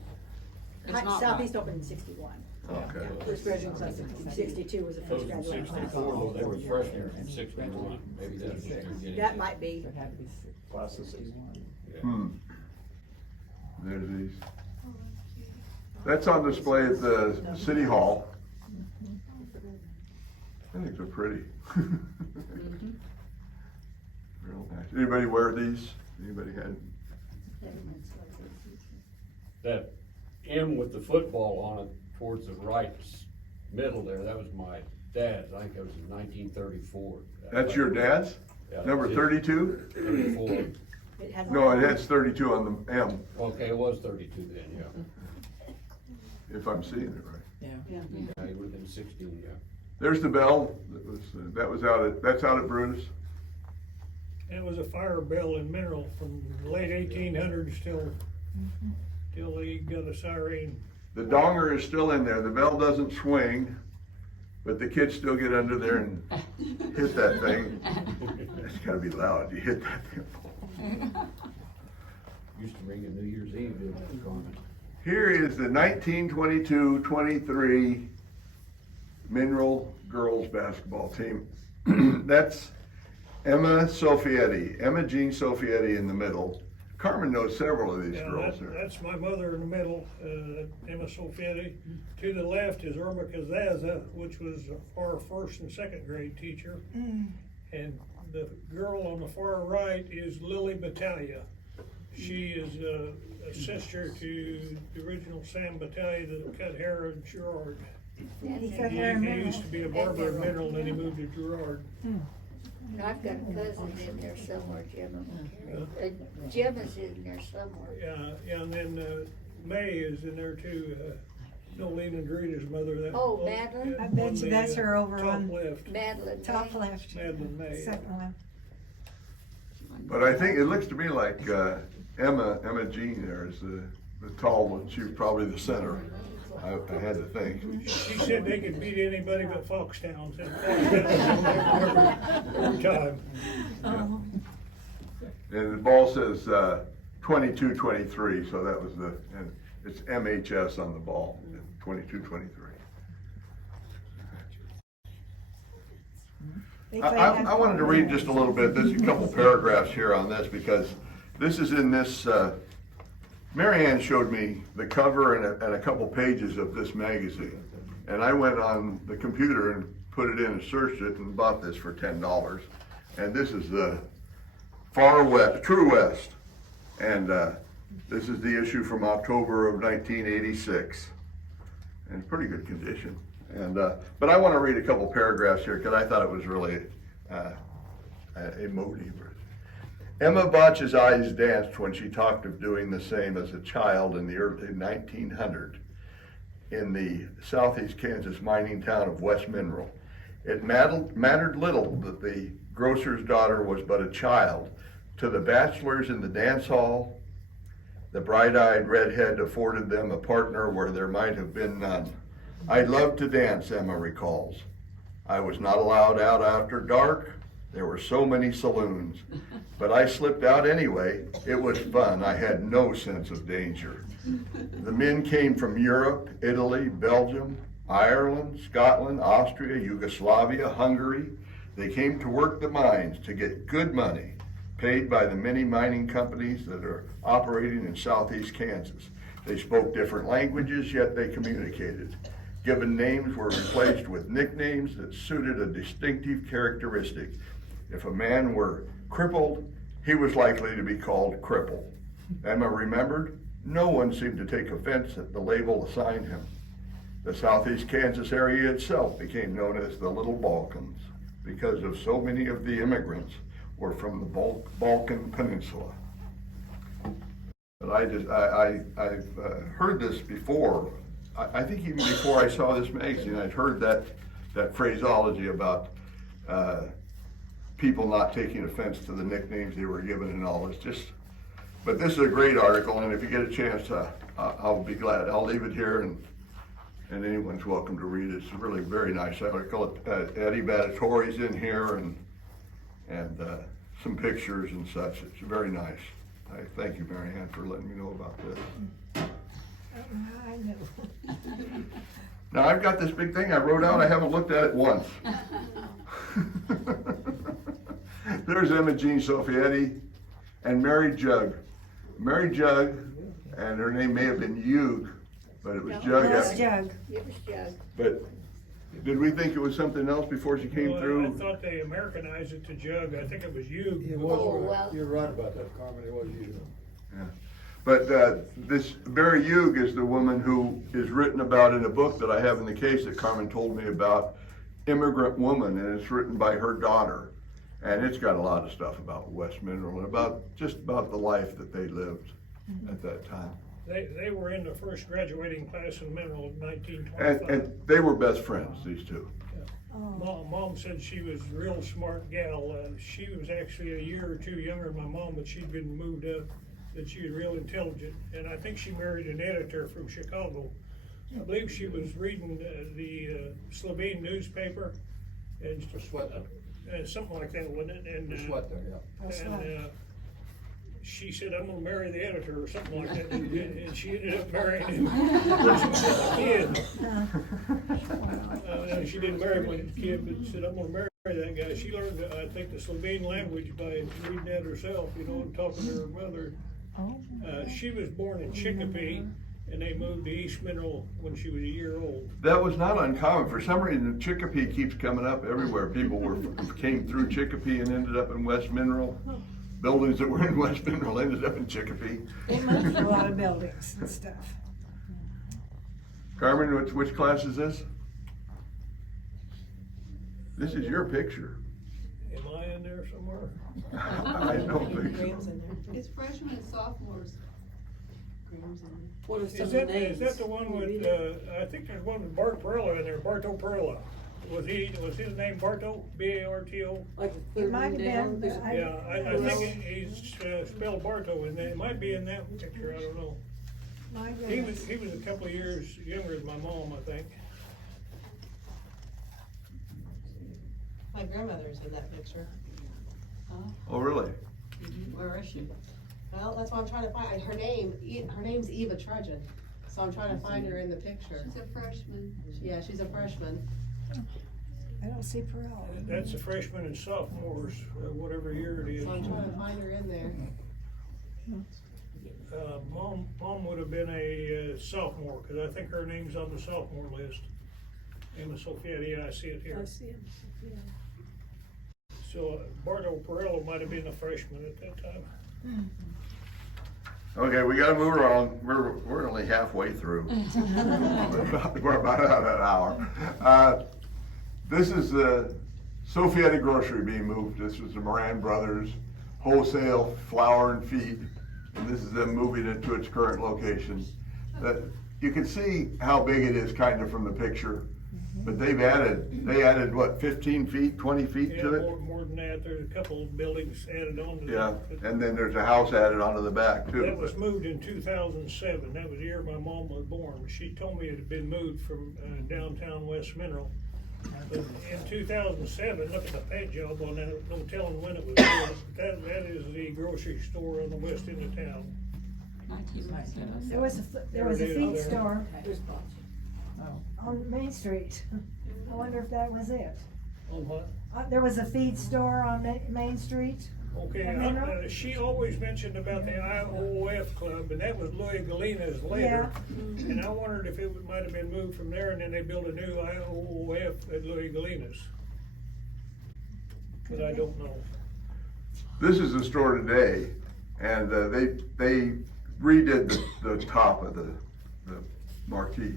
It's not Southeast opened in 61. Okay. First graduating class in 62 was the Those first in graduating class. '64, though, they were freshmen in '61, maybe that's what you're getting. That might be. It had to be six. Class of 61. Hmm. There's these. That's on display at the City Hall. I think they're pretty. Real nice. Anybody wear these? Anybody had? That M with the football on it towards the right middle there, that was my dad's, I think that was in 1934. That's your dad's? Yeah, Number it- 32? 34. It has. No, it has 32 on the M, Okay, it was 32 then, yeah. if I'm seeing it right. Yeah. Yeah, he would've been 16, yeah. There's the bell. That's out at Brutus. It was a fire bell in Mineral from the late 1800s till they got a siren. The donger is still in there. The bell doesn't swing, but the kids still get under there and hit that thing. It's gotta be loud. You hit that thing. Used to ring at New Year's Eve, didn't it, Carmen? Here is the 1922-23 Mineral girls basketball team. That's Emma Jean Sofietti in the middle. Carmen knows several of these Yeah, girls here. that's my mother in the middle, Emma Sofietti. To the left is Irma Kazaza, which was our first and second grade teacher. And the girl on the far right is Lily Battaglia. She is a sister to the original Sam Battaglia that cut hair in Girard. He He, cut hair in he Mineral. used to be a barber in Mineral, and then he moved to Girard. And I've got a cousin in there somewhere, Jim. Jim is in there somewhere. Yeah, and then May is in there too. Nolene and Drita's mother. That Oh, Madeline? I bet on you the, that's her over top on left. Madeline. top May. left, Madeline May. second one. But I think it looks to me like Emma Jean there is the tall one. She was probably the center. I had to think. She said they could beat anybody but Foxtown. Every time. And the ball says 22-23, so that was and it's MHS on the ball, 22-23. I wanted to read just a little bit, there's a couple paragraphs here on this because this is in this, Mary Ann showed me the cover and a couple pages of this magazine. And I went on the computer and put it in and searched it and bought this for $10. And this is the Far West, True West. And this is the issue from October of 1986. In pretty good condition. And but I want to read a couple paragraphs here because I thought it was really emotive. Emma Botch's eyes danced when she talked of doing the same as a child in the early 1900s in the southeast Kansas mining town of West Mineral. It mattered little that the grocer's daughter was but a child. To the bachelors in the dance hall, the bright-eyed redhead afforded them a partner where there might have been none. I loved to dance, Emma recalls. I was not allowed out after dark. There were so many saloons, but I slipped out anyway. It was fun. I had no sense of danger. The men came from Europe, Italy, Belgium, Ireland, Scotland, Austria, Yugoslavia, Hungary. They came to work the mines to get good money, paid by the many mining companies that are operating in southeast Kansas. They spoke different languages, yet they communicated. Given names were replaced with nicknames that suited a distinctive characteristic. If a man were crippled, he was likely to be called Cripple. Emma remembered, no one seemed to take offense at the label assigned him. The southeast Kansas area itself became known as the Little Balkans because of so many of the immigrants were from the Balkan Peninsula. But I've heard this before I think even before I saw this magazine, I'd heard that phraseology about people not taking offense to the nicknames they were given and all. It's just, but this is a great article, and if you get a chance, I'll be glad. I'll leave it here, and anyone's welcome to read it. It's a really very nice article. Eddie Badatori's in here, and some pictures and such. It's very nice. I thank you, Mary Ann, for letting me know about this. I know. Now, I've got this big thing I wrote out. I haven't looked at it once. There's Emma Jean Sofietti and Mary Jug. Mary Jug, and her name may have been Hugh, but it was Jug. It was Jug. It was Jug. But did we think it was something else before she came Well, through? I thought they Americanized it to Jug. I think it was you. It Oh, was, well. you're right about that, Carmen, it was you. Yeah. But this Mary Hugh is the woman who is written about in a book that I have in the case that Carmen told me about, Immigrant Woman, and it's written by her daughter. And it's got a lot of stuff about West Mineral and about just about the life that they lived at that time. They were in the first graduating class in Mineral in 1925. And they were best friends, these two. Mom said she was a real smart gal. She was actually a year or two younger than my mom, but she'd been moved up, that she was real intelligent. And I think she married an editor from Chicago. I believe she was reading the Slovene newspaper and something like that, wasn't it? And, she said, I'm gonna marry the editor or something like that, and she ended up marrying him when she was a kid. She didn't marry him when he was a kid, but said, I'm gonna marry that guy. She learned, I think, the Slovene language by reading that herself, you know, and talking to her mother. She was born in Chicopee, and they moved to East Mineral when she was a year old. That was not uncommon. For some reason, Chicopee keeps coming up everywhere. People came through Chicopee and ended up in West Mineral. Buildings that were in West Mineral ended up in Chicopee. They moved a lot of buildings and stuff. Carmen, which class is this? This is your picture. Am I in there somewhere? I don't think so. It's freshmen and sophomores. What are Is that the one with, I think there's one with Bart Perella in there, Barto Perella. Was his name Barto, B-A-R-T-O? Like the It third might one have down? been, There's- Yeah, I think he's spelled Barto, and it might be in that picture, I don't know. my He goodness. was a couple of years younger than my mom, I think. My grandmother's in that picture. Oh, really? Where is she? Well, that's what I'm trying to find. Her name's Eva Trudgeon. So I'm trying to find her in the picture. She's a freshman. Yeah, she's a freshman. I don't see Perel. That's the freshmen and sophomores, whatever year it is. So I'm trying to find her in there. Mom would have been a sophomore, because I think her name's on the sophomore list. Emma Sofietti, yeah, I see it here. see him. So Barto Perella might have been a freshman at that time. Okay, we gotta move around. We're only halfway through. We're about out of an hour. This is the Sofietti Grocery being moved. This was the Moran Brothers wholesale flour and feed. And this is them moving it to its current location. You can see how big it is kind of from the picture. But they added what, 15 feet, 20 feet Yeah, to it? more than that, there's a couple of buildings added on to that. Yeah, and then there's a house added onto the back too. That was moved in 2007. That was the year my mom was born. She told me it had been moved from downtown West Mineral. But in 2007, look at the paint job on that, no telling when it was built. That is the grocery store on the west end of town. 1997. There was a feed There. store Oh. on Main Street. I wonder if that was it. On what? There was a feed store on Main Street. Okay, And then she always mentioned about the IOF club, and that was Louis Galina's later. And I wondered if it might have been moved from there, and then they built a new IOF at Louis Galina's. But I don't know. This is the store today, and they redid the top of the marquee.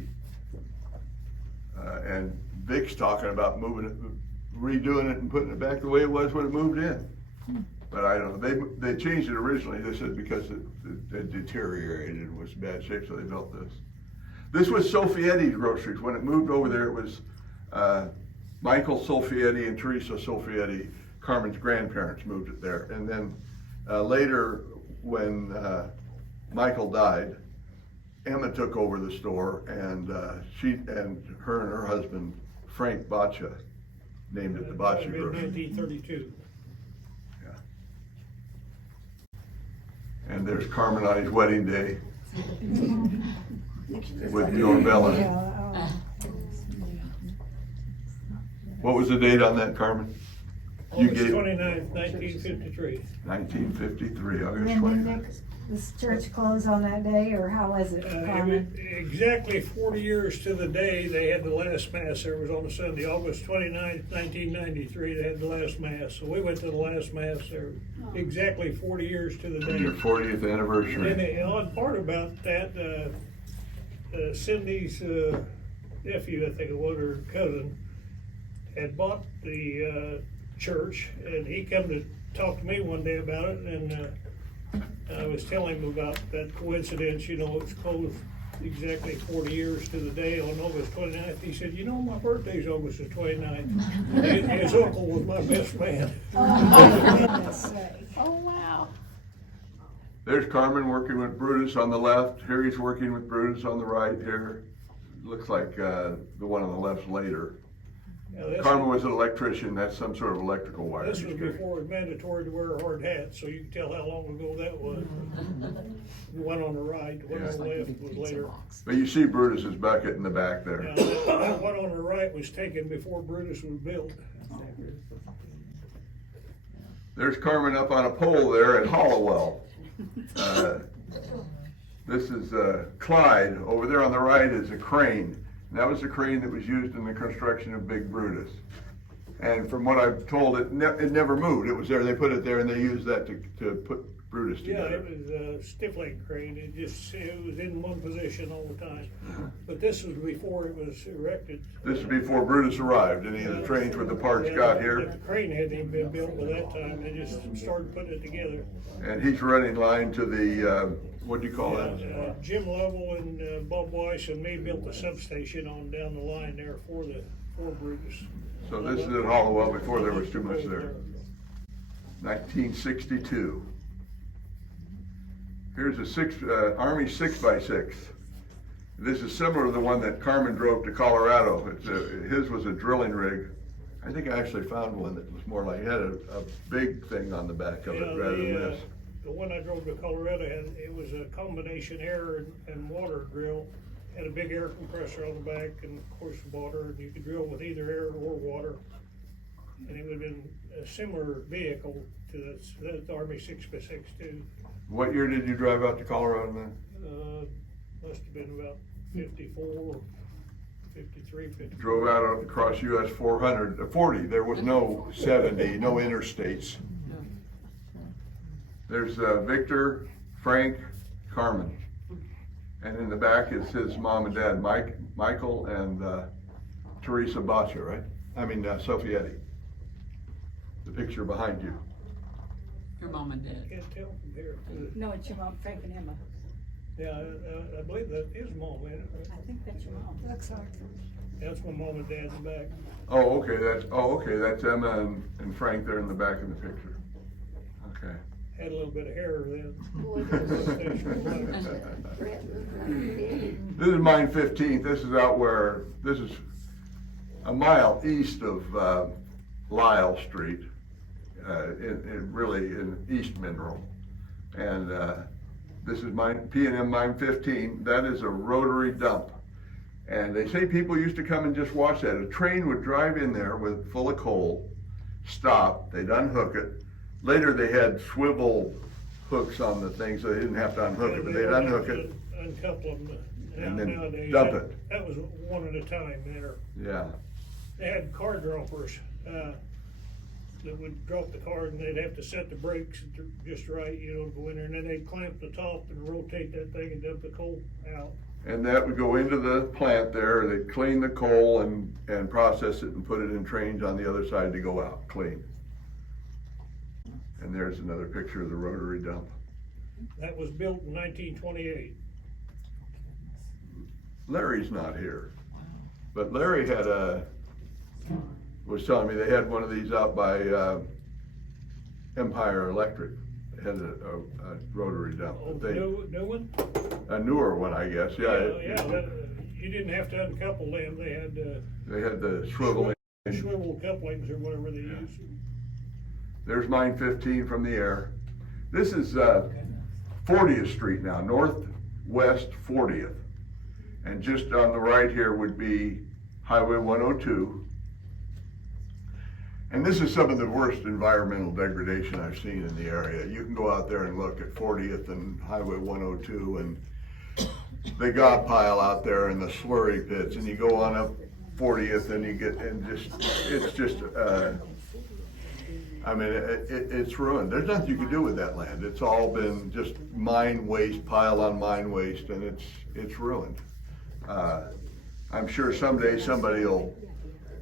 And Vic's talking about moving it, redoing it and putting it back the way it was when it moved in. But I don't know, they changed it originally, they said because it deteriorated and was in bad shape, so they built this. This was Sofietti's Groceries. When it moved over there, it was Michael Solfietti and Teresa Solfietti, Carmen's grandparents, moved it there. And then later, when Michael died, Emma took over the store, and her and her husband, Frank Baccia, named it the Baccia Grocery. 1932. Yeah. And there's Carmen on his wedding day with Norvella. Yeah, What was the date on that, Carmen? You August gave 29th, 1953. 1953, and August then 29th. this church closed on that day, or how was it, Carmen? Exactly 40 years to the day they had the last mass. There was on a Sunday, August 29th, 1993. They had the last mass. So we went to the last mass there. Exactly 40 years to the day. Your 40th And anniversary. the odd part about that, Cindy's nephew, I think it was, or cousin, had bought the church, and he come to talk to me one day about it, and I was telling him about that coincidence. You know, it's closed exactly 40 years to the day on August 29th. He said, you know, my birthday's August the 29th. His uncle was my best man. Oh, my goodness. Oh, wow. There's Carmen working with Brutus on the left. Here he's working with Brutus on the right here. Looks like the one on the left's later. Yeah, Carmen was an electrician. That's some sort of electrical wire. This was before it was mandatory to wear a hard hat, so you can tell how long ago that was. The one on the right, the one on the left was later. But you see Brutus's bucket in the back there. Now, that one on the right was taken before Brutus was built. There's Carmen up on a pole there at Hollowell. This is Clyde. Over there on the right is a crane. And that was the crane that was used in the construction of Big Brutus. And from what I've told, it never moved. It was there. They put it there, and they used that to put Brutus Yeah, together. it was a stiff leg crane. It was in one position all the time. But this was before it was erected. This is before Brutus arrived. Any of the trains with the parts got here. The crane hadn't even been built by that time. They just started putting it together. And he's running line to the, what do you call that? Jim Lovell and Bob Weiss and me built the substation on down the line there for Brutus. So this is at Hollowell before there was too much there. 1962. Here's a Army 6x6. This is similar to the one that Carmen drove to Colorado. His was a drilling rig. I think I actually found one that was more like, it had a big thing on the back of it rather than this. The one I drove to Colorado it was a combination air and water drill. Had a big air compressor on the back and of course water, and you could drill with either air or water. And it would have been a similar vehicle to the Army 6x6 too. What year did you drive out to Colorado then? Must have been about 54, 53, 54. Drove out across US 40. There was no 70, no interstates. There's Victor, Frank, Carmen. And in the back is his mom and dad, Michael and Teresa Baccia, right? I mean, Sofietti. The picture behind you. Your mom and dad. Can't tell from here. No, it's your mom, Frank and Emma. Yeah, I believe that is mom, isn't it? I think that's your mom. Looks like. That's my mom and dad in the back. Oh, okay, that's Emma and Frank there in the back of the picture. Okay. Had a little bit of hair then. This is mine 15th. This is out where, this is a mile east of Lyle Street, really in East Mineral. And this is mine, P&M mine 15. That is a rotary dump. And they say people used to come and just watch that. A train would drive in there full of coal, stop, they'd unhook it. Later they had swivel hooks on the thing so they didn't have to unhook it, but they'd unhook it. Uncouple them. And then Nowadays, dump it. That was one at a time there. Yeah. They had car droppers that would drop the car and they'd have to set the brakes just right, you know, to go in there. And then they'd clamp the top and rotate that thing and dump the coal out. And that would go into the plant there. They'd clean the coal and process it and put it in trains on the other side to go out clean. And there's another picture of the rotary dump. That was built in 1928. Larry's not here. But Larry was telling me they had one of these out by Empire Electric. It had a rotary dump. Oh, But new one? a newer one, I guess, yeah. You didn't have to uncouple them, they had, They had the swivel. swivel couplings or whatever they use. There's mine 15 from the air. This is 40th Street now, northwest 40th. And just on the right here would be Highway 102. And this is some of the worst environmental degradation I've seen in the area. You can go out there and look at 40th and Highway 102 and the gob pile out there and the slurry pits, and you go on up 40th and you get, and it's just, I mean, it's ruined. There's nothing you can do with that land. It's all been just mine waste, pile on mine waste, and it's ruined. I'm sure someday somebody will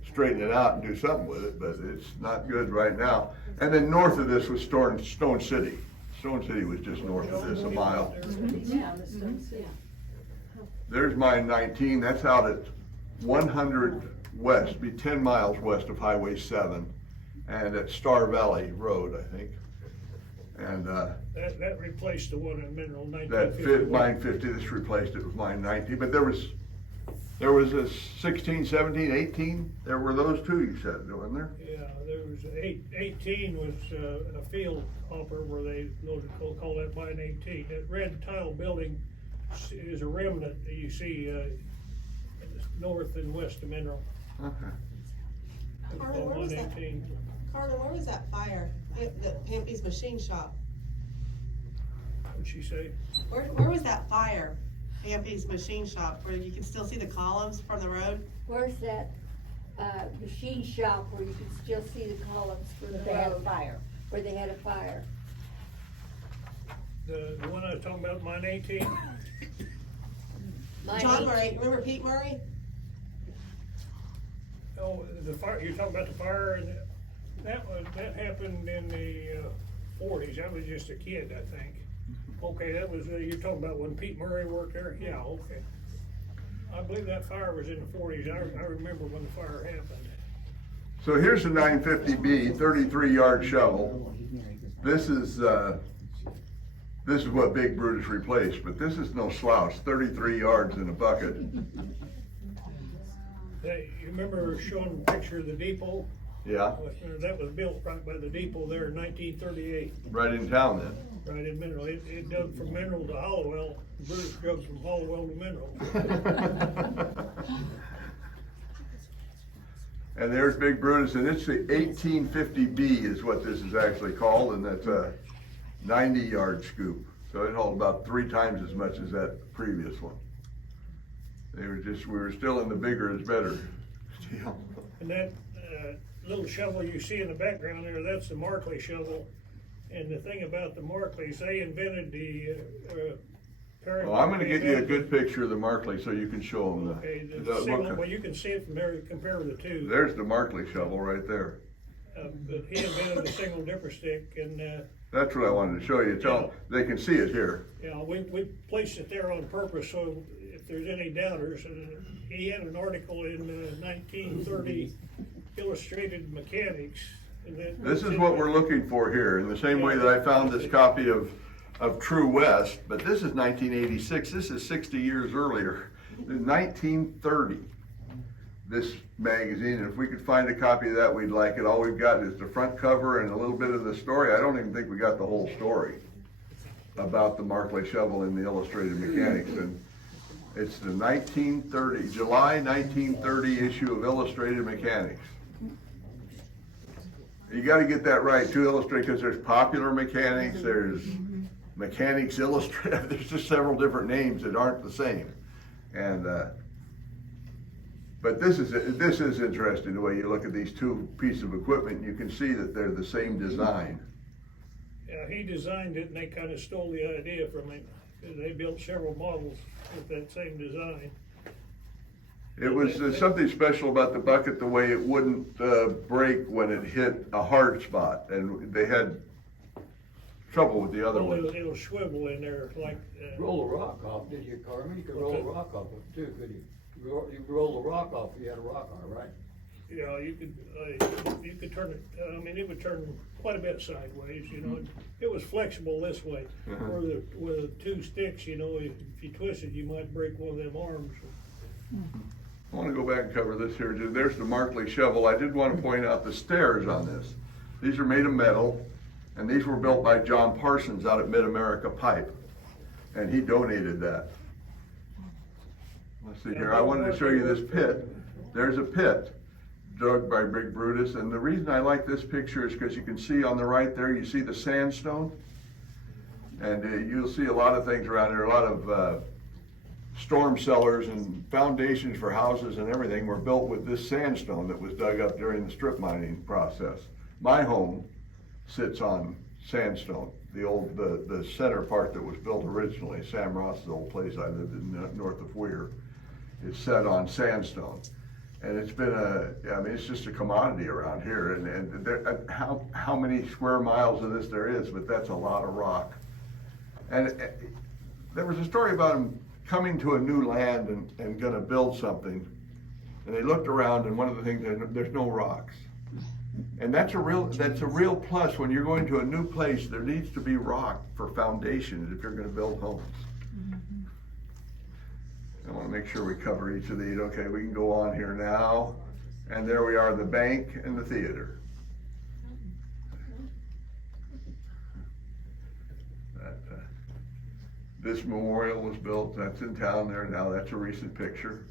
straighten it out and do something with it, but it's not good right now. And then north of this was Stone City. Stone City was just north of this, a mile. There's mine 19, that's out at 100 west, be 10 miles west of Highway 7, and at Star Valley Road, I think. And That replaced the one in Mineral that 1951. mine 50, this replaced it with mine 19, but there was a 16, 17, 18, there were those two you said, wasn't there? Yeah, there was 18 was a field hopper where they loaded, call that mine 18. That red tile building is a remnant that you see north and west of Mineral. Okay. It's Carla, called where was that? 118. Carla, where was that fire? The Pampy's machine shop. What'd she say? Where was that fire? Pampy's machine shop, where you can still see the columns from the road? Where's that, machine shop where you can still see the columns for the road? They had a fire. Where they had a fire. The one I was talking about, mine 18? John Murray, remember Pete Murray? Oh, the fire, you're talking about the fire, and that happened in the 40s. I was just a kid, I think. Okay, that was, you're talking about when Pete Murray worked there? Yeah, okay. I believe that fire was in the 40s. I remember when the fire happened. So here's the 950B, 33-yard shovel. This is what Big Brutus replaced, but this is no slouch, 33 yards in a bucket. You remember showing a picture of the depot? Yeah, That was built right by the depot there in 1938, right in town then. right in Mineral. It dug from Mineral to Hollowell. Bruce dug from Hollowell to Mineral. And there's Big Brutus, and it's the 1850B is what this is actually called, and that's a 90-yard scoop. So it holds about 3 times as much as that previous one. We were still in the bigger is better deal. And that little shovel you see in the background there, that's the Markley shovel. And the thing about the Markleys, they invented the Well, I'm gonna get you a good picture of the Markley so you can show them Okay, the single, well, you can see it from there, compare the two. There's the Markley shovel right there. But he invented the single dipper stick, and That's what I wanted to show you. They can see it here. we placed it there on purpose, so if there's any doubters, he had an article in 1930 Illustrated Mechanics. And This is what we're looking for here, in the same way that I found this copy of True West, but this is 1986. This is 60 years earlier. In 1930, this magazine, and if we could find a copy of that, we'd like it. All we've got is the front cover and a little bit of the story. I don't even think we got the whole story about the Markley shovel in the Illustrated Mechanics. And it's the July 1930 issue of Illustrated Mechanics. You got to get that right too, Illustrated, because there's Popular Mechanics, there's Mechanics Illustrated. There's just several different names that aren't the same. And but this is interesting, the way you look at these two pieces of equipment. You can see that they're the same design. Yeah, he designed it, and they kind of stole the idea from him. They built several models with that same design. It was something special about the bucket, the way it wouldn't break when it hit a hard spot. And they had trouble with the other Well, ones. it'll swivel in there like, Roll the rock off, did you, Carmen? You could roll the rock off it too, could you? You could roll the rock off if you had a rock on it, right? you know, you could turn it, I mean, it would turn quite a bit sideways, you know. It was flexible this way, where the two sticks, you know, if you twisted, you might break one of them arms. I want to go back and cover this here. There's the Markley shovel. I did want to point out the stairs on this. These are made of metal, and these were built by John Parsons out at Mid-America Pipe, and he donated that. Let's see here. I wanted to show you this pit. There's a pit dug by Big Brutus, and the reason I like this picture is because you can see on the right there, you see the sandstone, and you'll see a lot of things around there, a lot of storm cellars and foundations for houses and everything were built with this sandstone that was dug up during the strip mining process. My home sits on sandstone, the center part that was built originally, Sam Ross's old place I lived in north of Weir, is set on sandstone. And it's been I mean, it's just a commodity around here, and there, how many square miles of this there is, but that's a lot of rock. And there was a story about him coming to a new land and gonna build something, and they looked around, and one of the things, there's no rocks. And that's a real plus. When you're going to a new place, there needs to be rock for foundations if you're gonna build homes. I want to make sure we cover each of these. Okay, we can go on here now. And there we are, the bank and the theater. This memorial was built, that's in town there now. That's a recent picture.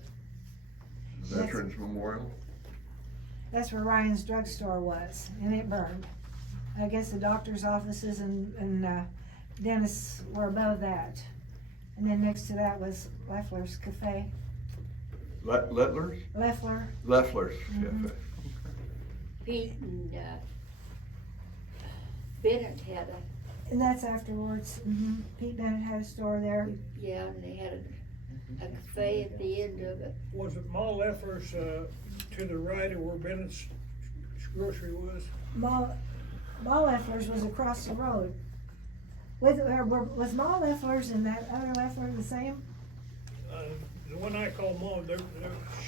Veterans Memorial. That's where Ryan's drugstore was, and it burned. I guess the doctor's offices and dentists were above that. And then next to that was Leffler's Cafe. Lettler's? Leffler. Leffler's Cafe. Pete and Bennett had a, And that's afterwards. Pete Bennett had a store there. yeah, and they had a cafe at the end of it. Was it Ma Leffler's to the right of where Bennett's grocery was? Ma Leffler's was across the road. Was Ma Leffler's and that other Leffler the same? The one I call Ma,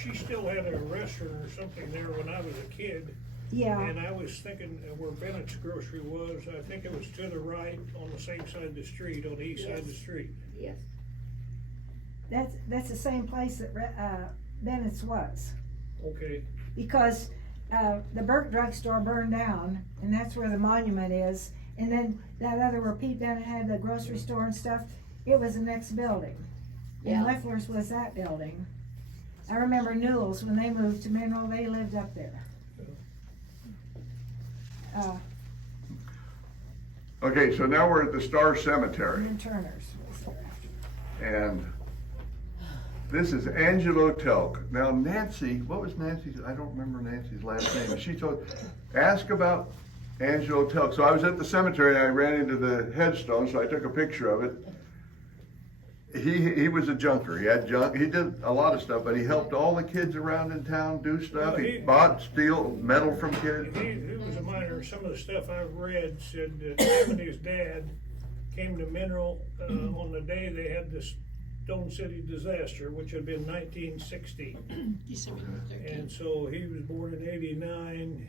she still had a restaurant or something there when I was a kid. Yeah. And I was thinking where Bennett's grocery was, I think it was to the right on the same side of the street, on the east side of the street. Yes. That's the same place that Bennett's was. Okay. Because the Burke drugstore burned down, and that's where the monument is. And then that other where Pete Bennett had the grocery store and stuff, it was the next building. Yeah. And Leffler's was that building. I remember Newell's, when they moved to Mineral, they lived up there. Okay, so now we're at the Star Cemetery. And then Turner's was there. And this is Angelo Telk. Now Nancy, what was Nancy's, I don't remember Nancy's last name. She told, ask about Angelo Telk. So I was at the cemetery and I ran into the headstone, so I took a picture of it. He was a junker. He had junk. He did a lot of stuff, but he helped all the kids around in town do stuff. He bought steel metal from kids. He was a miner. Some of the stuff I've read said that him and his dad came to Mineral on the day they had the Stone City disaster, which had been 1960. December 13th. And so he was born in 89,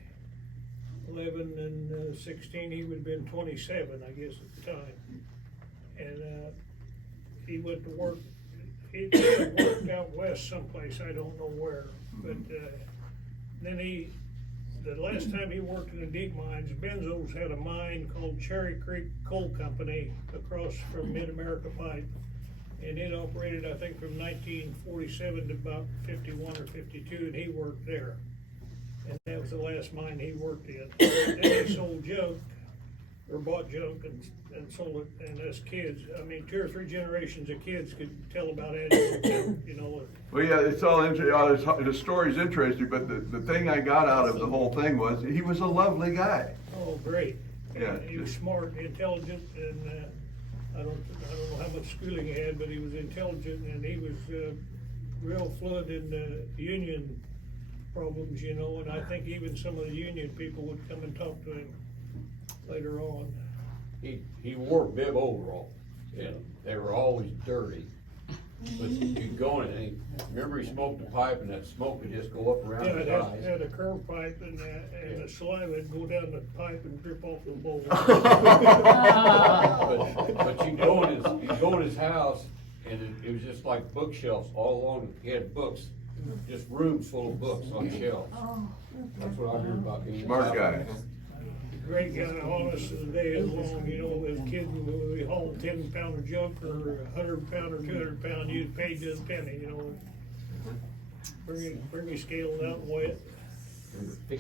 11 and 16. He would have been 27, I guess, at the time. And he went to work. He worked out west someplace, I don't know where. But then the last time he worked in the deep mines, Benzo's had a mine called Cherokee Coal Company across from Mid-America Pipe. And it operated, I think, from 1947 to about 51 or 52, and he worked there. And that was the last mine he worked in. Then he sold junk, or bought junk and sold it, and us kids, I mean, 2 or 3 generations of kids could tell about it, you know. Well, yeah, it's all interesting. The story's interesting, but the thing I got out of the whole thing was he was a lovely guy. Oh, great. Yeah. He was smart, intelligent, and I don't know how much schooling he had, but he was intelligent, and he was real fluent in the union problems, you know, and I think even some of the union people would come and talk to him later on. he wore bib overalls, and they were always dirty. But you'd go in and remember he smoked a pipe and that smoke would just go up around Yeah, his it eyes. had a curved pipe and the saliva would go down the pipe and drip off the bowl. But you'd go in his house and it was just like bookshelves all along. He had books, just rooms full of books on shelves. That's what I heard about him. Smart guy. Great guy, honest as the day is long, you know, as kids, when we hauled 10-pounder junk or 100-pound or 200-pound, you'd pay to the penny, you know. Bring your scales out and weigh it.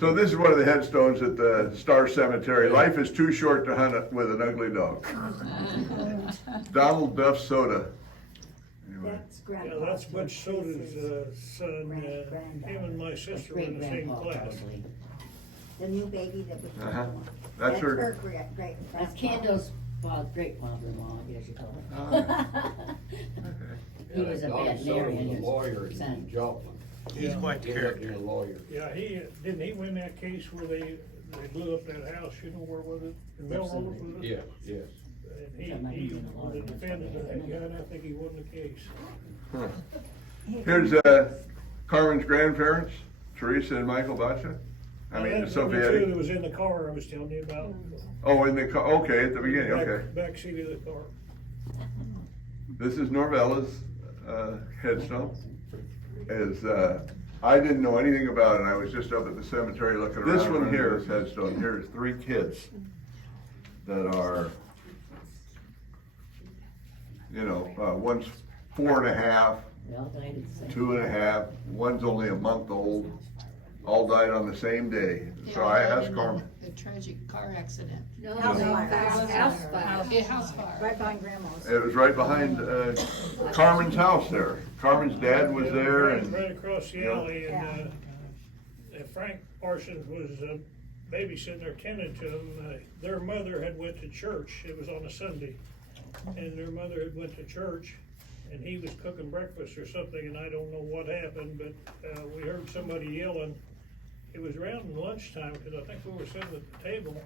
So this is one of the headstones at the Star Cemetery. Life is too short to hunt with an ugly dog. Donald Duff Soda. Anyway. Yeah, that's Butch Soda's son, him and my sister were in the same class. The new baby that was. Uh-huh. That's her. Great. That's Kendall's, well, great mother-in-law, I guess you call Oh. it. He was a Donald Soda veterinarian, was a his lawyer in son. Joplin. He's quite the character. A lawyer. Yeah, didn't he win that case where they blew up that house, you know, where was it? In Melrose, was it? Yeah, yes. And he was the defendant of that guy, and I think he won the case. Huh. Here's Carmen's grandparents, Teresa and Michael Bacha. I mean, That Sophie number two Eddie. that was in the car I was telling you about. Oh, in the car, okay, at the beginning, okay. Back seat of the car. This is Norvella's headstone. I didn't know anything about it. I was just up at the cemetery looking around. This one here is headstone. Here's 3 kids that are, you know, one's 4.5, They all died at the same 2.5, one's only a month old. All died on the same day. So I asked Carmen. A tragic car accident. No, House fire. house fire. Yeah, house fire. Right behind grandma's. It was right behind Carmen's house there. Carmen's dad was there and. Right across the you know, alley, and Frank Parsons was babysitting or tending to them. Their mother had went to church, it was on a Sunday, and their mother had went to church, and he was cooking breakfast or something, and I don't know what happened, but we heard somebody yelling. It was around lunchtime, because I think we were sitting at the table,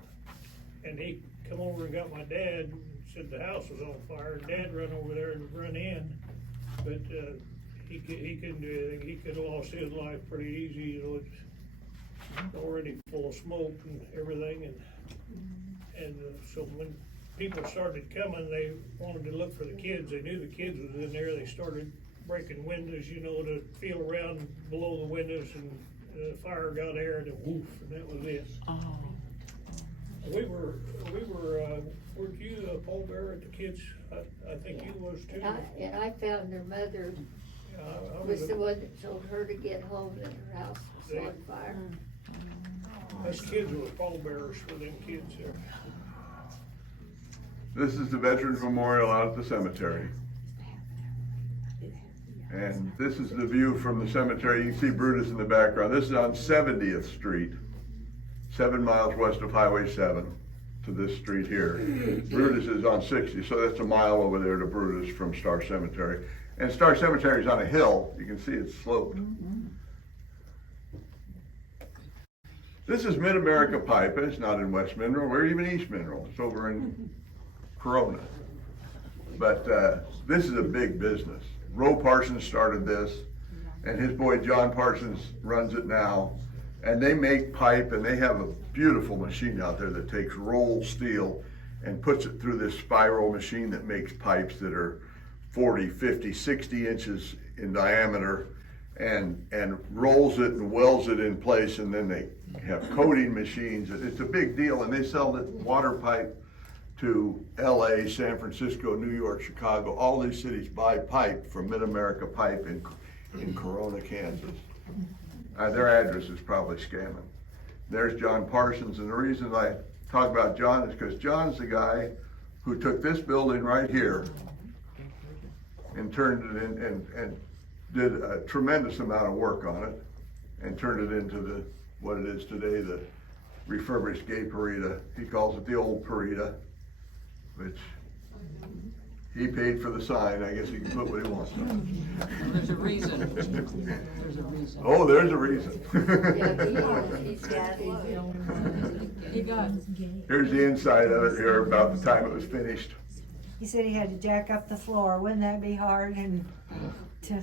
and he come over and got my dad, and said the house was on fire, and Dad run over there and run in, but he couldn't do anything. He could have lost his life pretty easy, you know, it's already full of smoke and everything, and so when people started coming, they wanted to look for the kids. They knew the kids was in there. They started breaking windows, you know, to feel around below the windows, and the fire got there, and woof, and that was it. Weren't you a pallbearer at the kids? I think you was too. And I found their mother I was the one that told her to get home, and her house was on fire. Us kids were pallbearers for them kids there. This is the Veterans Memorial out at the cemetery. And this is the view from the cemetery. You can see Brutus in the background. This is on 70th Street, 7 miles west of Highway 7 to this street here. Brutus is on 60, so that's a mile over there to Brutus from Star Cemetery. And Star Cemetery is on a hill. You can see it's sloped. This is Mid-America Pipe. It's not in West Mineral or even East Mineral. It's over in Corona. But this is a big business. Roe Parsons started this, and his boy John Parsons runs it now. And they make pipe, and they have a beautiful machine out there that takes rolled steel and puts it through this spiral machine that makes pipes that are 40, 50, 60 inches in diameter, and rolls it and welds it in place, and then they have coating machines. It's a big deal, and they sell the water pipe to LA, San Francisco, New York, Chicago. All these cities buy pipe from Mid-America Pipe in Corona, Kansas. Their address is probably scamming. There's John Parsons, and the reason I talk about John is because John's the guy who took this building right here and turned it in and did a tremendous amount of work on it and turned it into what it is today, the refurbished gay Parita. He calls it the old Parita, which he paid for the sign, I guess he can put what he wants on Well, there's a reason. There's a reason. it. Oh, there's a reason. He got. Here's the inside of it here about the time it was finished. He said he had to jack up the floor. Wouldn't that be hard? And to,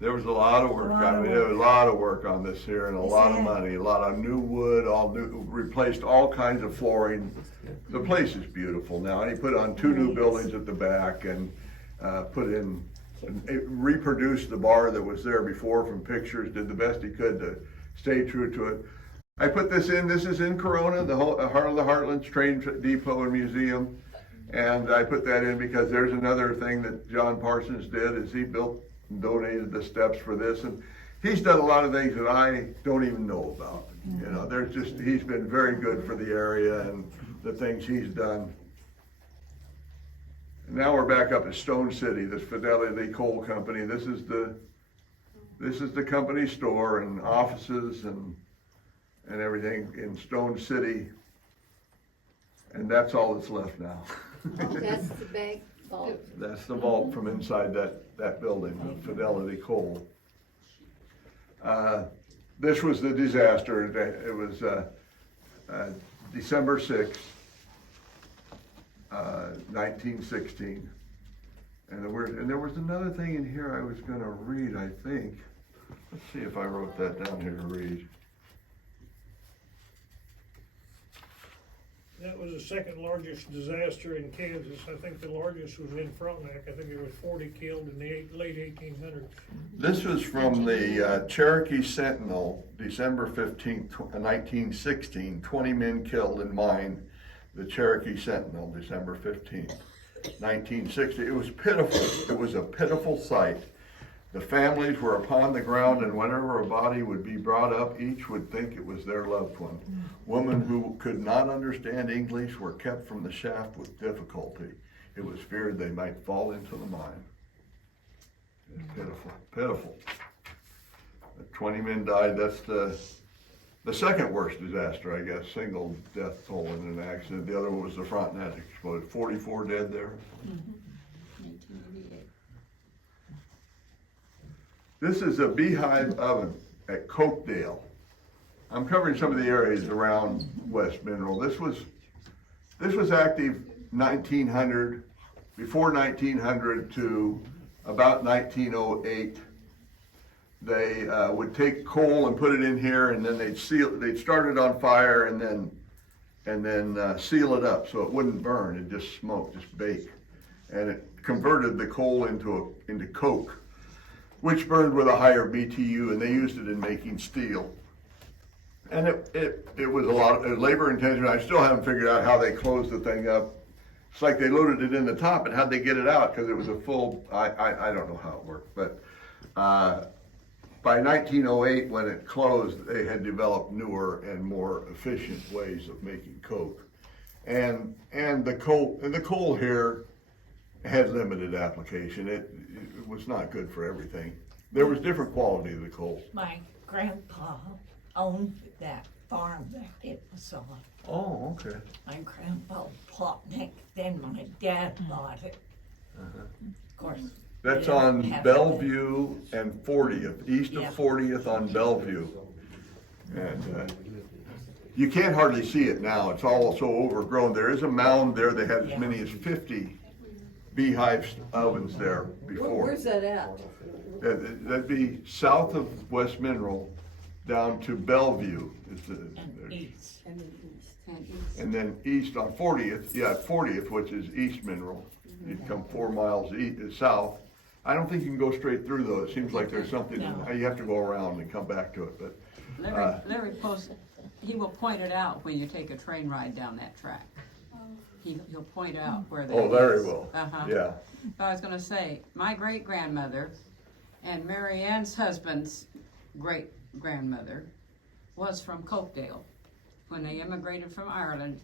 There was a lot of work, I mean, there was a lot of work on this here and a lot of money, a lot of new wood, all new, replaced all kinds of flooring. The place is beautiful now, and he put on 2 new buildings at the back and, put in, reproduced the bar that was there before from pictures, did the best he could to stay true to it. I put this is in Corona, the whole, Heart of the Heartlands Train Depot and Museum. And I put that in because there's another thing that John Parsons did, is he built and donated the steps for this. And he's done a lot of things that I don't even know about. You know, he's been very good for the area and the things he's done. And now we're back up at Stone City, this Fidelity Coal Company. This is the company store and offices and everything in Stone City. And that's all that's left now. That's the bank vault. That's the vault from inside that building, Fidelity Coal. This was the disaster. It was December 6th, 1916. And there was another thing in here I was gonna read, I think. Let's see if I wrote that down here to read. That was the second largest disaster in Kansas. I think the largest was in Frontenac. I think there was 40 killed in the late 1800s. This was from the Cherokee Sentinel, December 15th, 1916. 20 men killed in mine, the Cherokee Sentinel, December 15th, 1960. It was pitiful. It was a pitiful sight. The families were upon the ground, and whenever a body would be brought up, each would think it was their loved one. Women who could not understand English were kept from the shaft with difficulty. It was feared they might fall into the mine. It's pitiful, pitiful. 20 men died. That's the second worst disaster, I guess, single death toll in an accident. The other one was the Frontenac exploded. 44 dead there. 1988. This is a beehive oven at Cokedale. I'm covering some of the areas around West Mineral. This was active 1900, before 1900 to about 1908. They would take coal and put it in here, and then they'd start it on fire and then seal it up so it wouldn't burn. It just smoke, just bake, and it converted the coal into coke, which burned with a higher BTU, and they used it in making steel. And it was a lot of labor intensive. I still haven't figured out how they closed the thing up. It's like they loaded it in the top, and how'd they get it out? Because it was a full, I don't know how it worked. But by 1908, when it closed, they had developed newer and more efficient ways of making coke. And the coal here had limited application. It was not good for everything. There was different quality of the coal. My grandpa owned that farm that it was on. Oh, okay. My grandpa Plotnick, then my dad bought it. Of course. That's we on didn't have Bellevue and 40th, east of Yeah. 40th on Bellevue. And you can't hardly see it now. It's all so overgrown. There is a mound there that had as many as 50 beehive ovens there before. Where's that at? That'd be south of West Mineral down to Bellevue. And east. And then east on 40th, 40th, which is East Mineral. You'd come 4 miles south. I don't think you can go straight through though. It seems like there's something, you have to go around and come back to it, but. Larry he will point it out when you take a train ride down that track. He'll point out where that is. Oh, Larry will, Uh-huh. yeah. I was gonna say, my great-grandmother and Mary Ann's husband's great-grandmother was from Cokedale. When they immigrated from Ireland,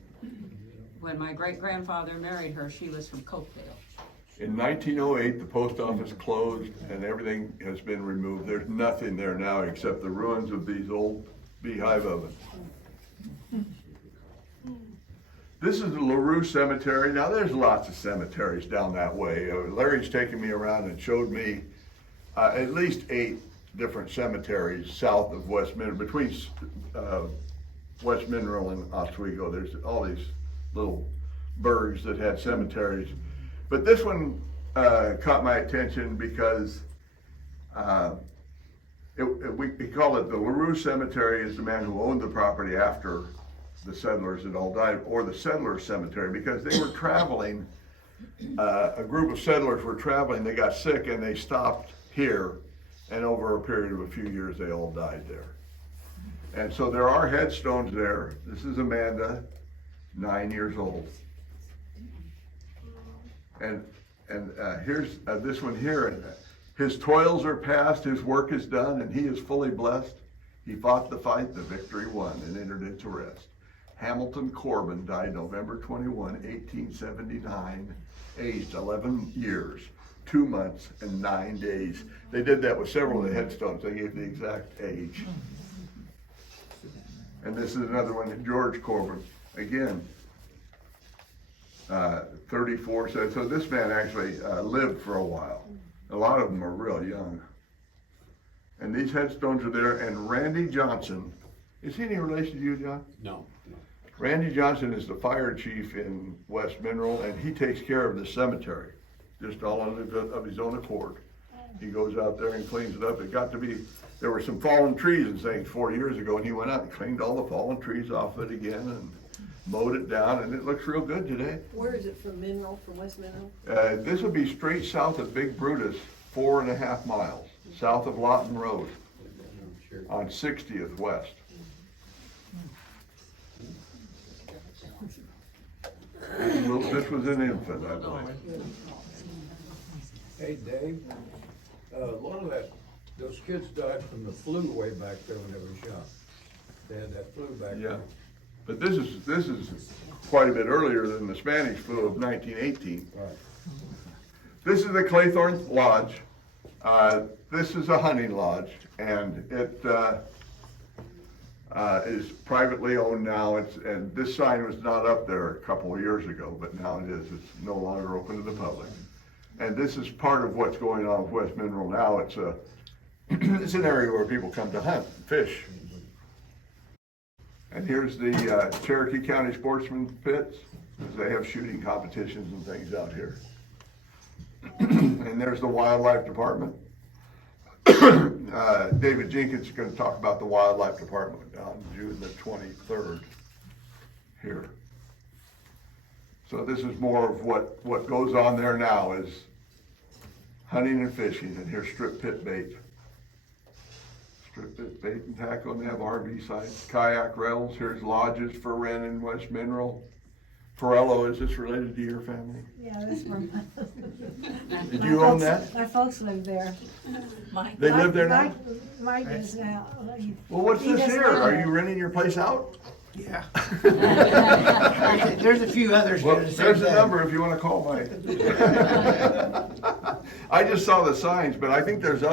when my great-grandfather married her, she was from Cokedale. In 1908, the post office closed and everything has been removed. There's nothing there now except the ruins of these old beehive ovens. This is the LaRue Cemetery. Now, there's lots of cemeteries down that way. Larry's taken me around and showed me at least 8 different cemeteries south of West Mineral, between West Mineral and Oswego. There's all these little burgs that had cemeteries. But this one caught my attention because we call it the LaRue Cemetery. Is the man who owned the property after the settlers had all died, or the Settlers Cemetery, because they were traveling, a group of settlers were traveling, they got sick and they stopped here, and over a period of a few years they all died there. And so there are headstones there. This is Amanda, 9 years old. And here's this one here. His toils are past, his work is done, and he is fully blessed. He fought the fight, the victory won, and entered into rest. Hamilton Corbin died November 21, 1879, aged 11 years, 2 months, and 9 days. They did that with several of the headstones. They gave the exact age. And this is another one, George Corbin. Again, 34. So this man actually lived for a while. A lot of them are real young. And these headstones are there. And Randy Johnson, is he any relation to you, John? No. Randy Johnson is the fire chief in West Mineral, and he takes care of the cemetery, just all of his own accord. He goes out there and cleans it up. It got to be, there were some fallen trees and things 4 years ago, and he went out and cleaned all the fallen trees off it again and mowed it down, and it looks real good today. Where is it from Mineral, from West Mineral? This would be straight south of Big Brutus, 4.5 miles, south of Lawton Road, on 60th West. This was an infant, I believe. Hey, Dave, a lot of those kids died from the flu way back there when they were shot. They had that flu back Yeah, there. but this is quite a bit earlier than the Spanish flu of 1918. Right. This is the Claythorne Lodge. This is a hunting lodge, and it is privately owned now. And this sign was not up there a couple of years ago, but now it is. It's no longer open to the public. And this is part of what's going on with West Mineral now. It's it's an area where people come to hunt and fish. And here's the Cherokee County Sportsman Pits. They have shooting competitions and things out here. And there's the Wildlife Department. David Jenkins is going to talk about the Wildlife Department on June the 23rd here. So this is more of what goes on there now is hunting and fishing, and here's strip pit bait. Strip pit bait and tackle, and they have RV sites, kayak rentals. Here's lodges for rent in West Mineral. Perello, is this related to your family? Yeah, that's where Did you own that? My folks live there. They live there now? Mike is now. Well, what's He this doesn't here? live Are there. you renting your place out? Yeah. There's a few others Well, doing the same there's a thing. number if you want to call Mike. I just saw the signs, but I think there's a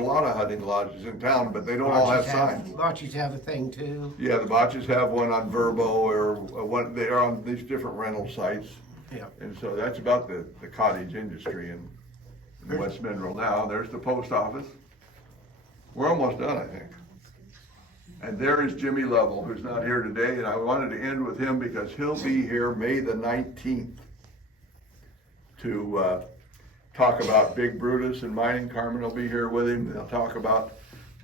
lot of hunting lodges in town, but they don't all have signs. Botches have a thing too. Yeah, the Botches have one on Verbo, or one, they're on these different rental sites. Yeah. And so that's about the cottage industry in West Mineral now. There's the post office. We're almost done, I think. And there is Jimmy Lovell, who's not here today, and I wanted to end with him because he'll be here May the 19th to talk about Big Brutus and mining. Carmen will be here with him. They'll talk about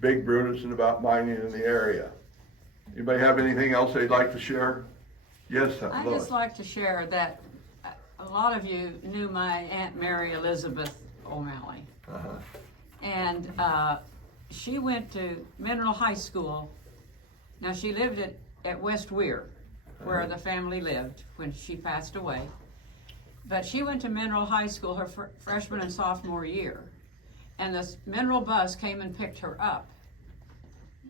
Big Brutus and about mining in the area. Anybody have anything else they'd like to share? Yes, I'd Lois. just like to share that a lot of you knew my Aunt Mary Elizabeth O'Malley. Uh-huh. And she went to Mineral High School. Now, she lived at West Weir, where the family lived when she passed away. But she went to Mineral High School her freshman and sophomore year. And the Mineral bus came and picked her up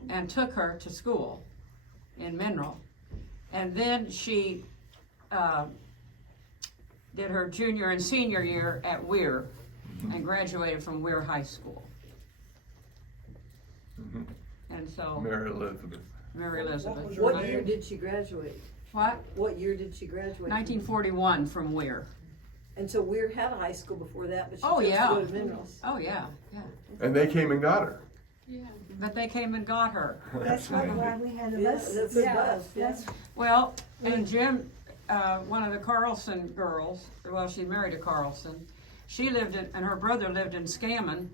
and took her to school in Mineral. And then she did her junior and senior year at Weir and graduated from Weir High School. And so, Mary Elizabeth. Mary Elizabeth. What year did she graduate? What? What year did she graduate? 1941 from Weir. And so Weir had a high school before that, but she Oh, chose yeah. to go to Minerals. Oh, yeah. And they came and got her. Yeah. But they came and got her. That's why we had a Yeah, bus. that's a bus, yeah. Well, and Jim, one of the Carlson girls, well, she married a Carlson. She lived in, and her brother lived in Scammon.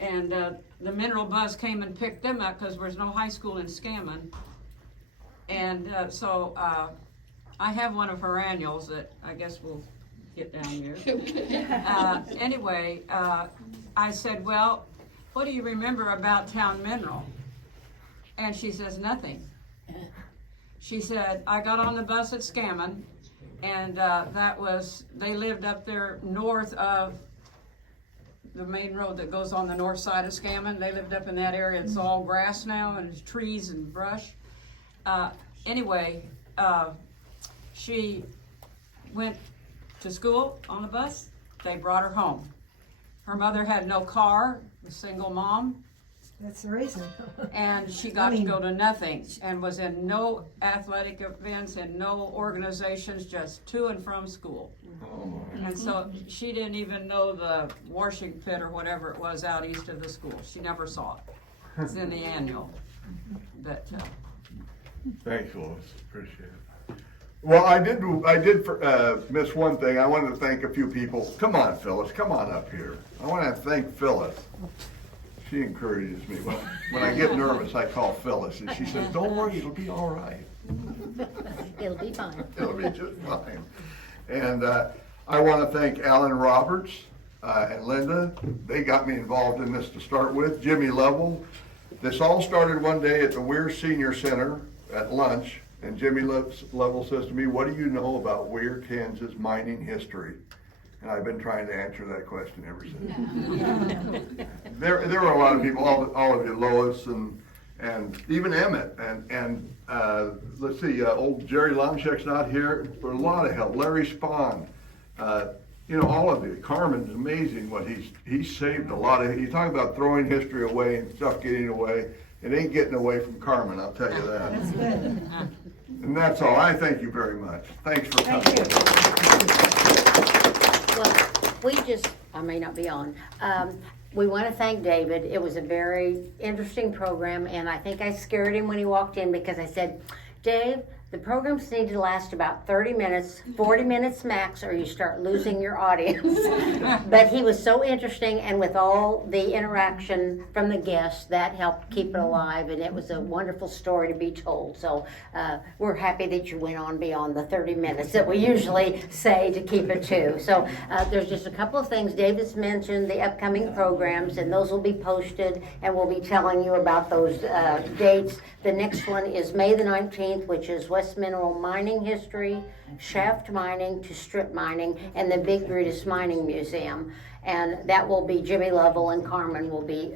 And the mineral bus came and picked them up because there was no high school in Scammon. And so I have one of her annuals that I guess we'll get down here. Anyway, I said, well, what do you remember about Town Mineral? And she says, nothing. She said, I got on the bus at Scammon, and they lived up there north of the main road that goes on the north side of Scammon. They lived up in that area. It's all grass now and trees and brush. Anyway, she went to school on the bus. They brought her home. Her mother had no car, a single mom. That's the reason. And she got to go to nothing and was in no athletic events and no organizations, just to and from school. And so she didn't even know the washing pit or whatever it was out east of the school. She never saw it. It's in the annual. But Thanks, Lois. Appreciate it. Well, I did miss one thing. I wanted to thank a few people. Come on, Phyllis. Come on up here. I want to thank Phyllis. She encourages me. When I get nervous, I call Phyllis, and she says, don't worry, it'll be all right. It'll be fine. It'll be just fine. And I want to thank Alan Roberts and Linda. They got me involved in this to start with. Jimmy Lovell. This all started one day at the Weir Senior Center at lunch, and Jimmy Lovell says to me, what do you know about Weir, Kansas mining history? And I've been trying to answer that question ever since. There were a lot of people, all of you, Lois and even Emmett, and let's see, old Jerry Lomchek's not here, for a lot of help. Larry Spahn, all of you. Carmen's amazing what he's saved a lot of. You talk about throwing history away and stuff getting away. It ain't getting away from Carmen, I'll tell you that. That's good. And that's all. I thank you very much. Thanks for coming. Well, I may not be on. We want to thank David. It was a very interesting program, and I think I scared him when he walked in because I said, Dave, the programs need to last about 30 minutes, 40 minutes max, or you start losing your audience. But he was so interesting, and with all the interaction from the guests, that helped keep it alive, and it was a wonderful story to be told. So we're happy that you went on beyond the 30 minutes that we usually say to keep it to. So there's just a couple of things. David's mentioned the upcoming programs, and those will be posted, and we'll be telling you about those dates. The next one is May the 19th, which is West Mineral mining history, shaft mining to strip mining, and the Big Brutus Mining Museum. And that will be Jimmy Lovell and Carmen will be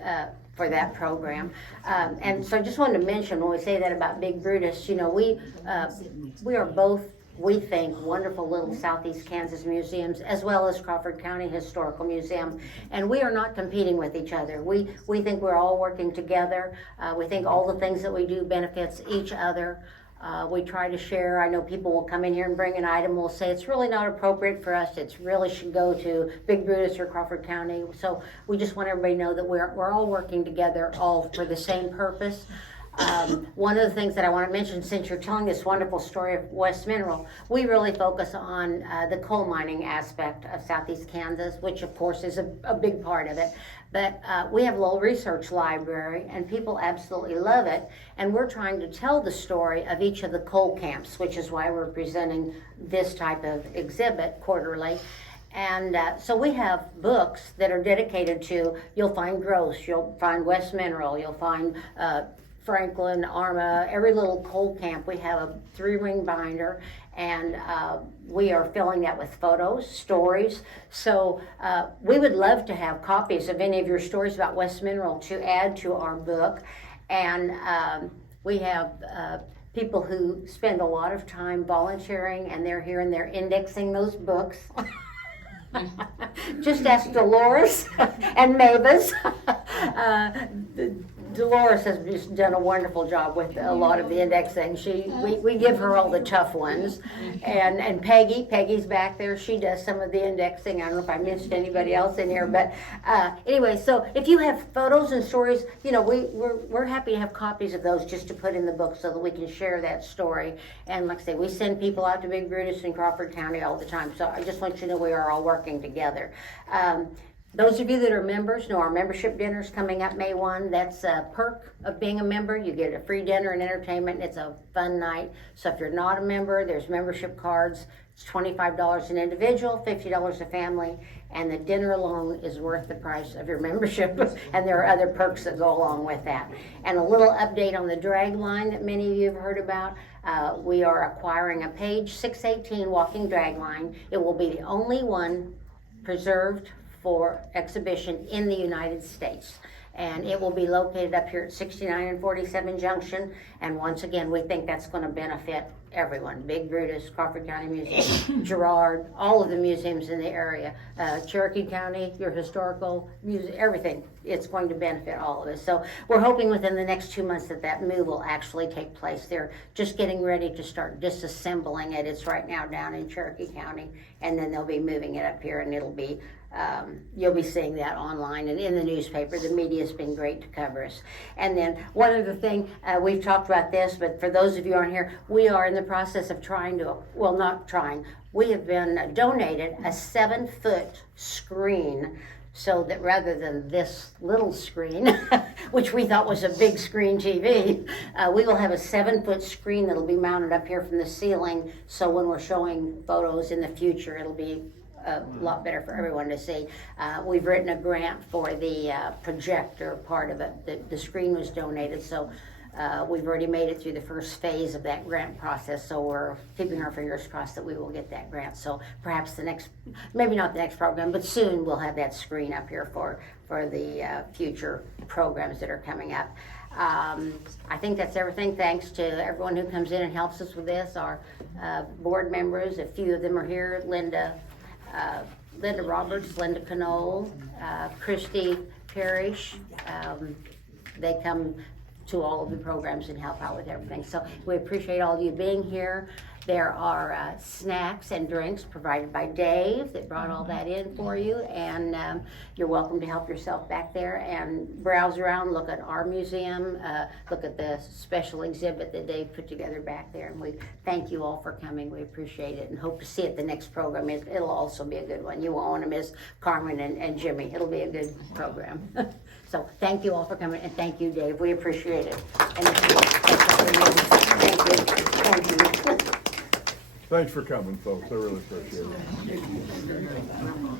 for that program. And so I just wanted to mention when we say that about Big Brutus, we are both, we think, wonderful little Southeast Kansas museums, as well as Crawford County Historical Museum. And we are not competing with each other. We think we're all working together. We think all the things that we do benefits each other. We try to share. I know people will come in here and bring an item. We'll say it's really not appropriate for us. It really should go to Big Brutus or Crawford County. So we just want everybody to know that we're all working together, all for the same purpose. One of the things that I want to mention, since you're telling this wonderful story of West Mineral, we really focus on the coal mining aspect of Southeast Kansas, which of course is a big part of it. But we have a little research library, and people absolutely love it. And we're trying to tell the story of each of the coal camps, which is why we're presenting this type of exhibit quarterly. And so we have books that are dedicated to, you'll find Gross, you'll find West Mineral, you'll find Franklin, Arma, every little coal camp. We have a 3-ring binder, and we are filling that with photos, stories. So we would love to have copies of any of your stories about West Mineral to add to our book. And we have people who spend a lot of time volunteering, and they're here and they're indexing those books. Just ask Dolores and Mavis. Dolores has just done a wonderful job with a lot of the indexing. We give her all the tough ones. And Peggy's back there. She does some of the indexing. I don't know if I missed anybody else in here, but anyway, so if you have photos and stories, you know, we're happy to have copies of those just to put in the book so that we can share that story. And like I say, we send people out to Big Brutus in Crawford County all the time. So I just want you to know we are all working together. Those of you that are members know our membership dinner is coming up May 1. That's a perk of being a member. You get a free dinner and entertainment. It's a fun night. So if you're not a member, there's membership cards. It's $25 an individual, $50 a family, and the dinner alone is worth the price of your membership. And there are other perks that go along with that. And a little update on the drag line that many of you have heard about. We are acquiring a Page 618 walking drag line. It will be the only one preserved for exhibition in the United States. And it will be located up here at 69 and 47 Junction. And once again, we think that's going to benefit everyone. Big Brutus, Crawford County Museum, Girard, all of the museums in the area, Cherokee County, your historical museum, everything. It's going to benefit all of us. So we're hoping within the next 2 months that move will actually take place. They're just getting ready to start disassembling it. It's right now down in Cherokee County, and then they'll be moving it up here, and it'll be you'll be seeing that online and in the newspaper. The media's been great to cover us. And then one other thing, we've talked about this, but for those of you who aren't here, we are in the process of we have been donated a 7-foot screen, so that rather than this little screen, which we thought was a big screen TV, we will have a 7-foot screen that'll be mounted up here from the ceiling, so when we're showing photos in the future, it'll be a lot better for everyone to see. We've written a grant for the projector part of it. The screen was donated, so we've already made it through the first phase of that grant process, so we're keeping our fingers crossed that we will get that grant. So perhaps maybe not the next program, but soon we'll have that screen up here for the future programs that are coming up. I think that's everything. Thanks to everyone who comes in and helps us with this. Our board members, a few of them are here. Linda Roberts, Linda Canole, Christy Parrish. They come to all of the programs and help out with everything. So we appreciate all of you being here. There are snacks and drinks provided by Dave that brought all that in for you, and you're welcome to help yourself back there and browse around, look at our museum, look at the special exhibit that Dave put together back there, and we thank you all for coming. We appreciate it and hope to see you at the next program. It'll also be a good one. You won't want to miss Carmen and Jimmy. It'll be a good program. So thank you all for coming, and thank you, Dave. We appreciate it. And thank you. Thank you. Thanks for coming, folks. I really appreciate it.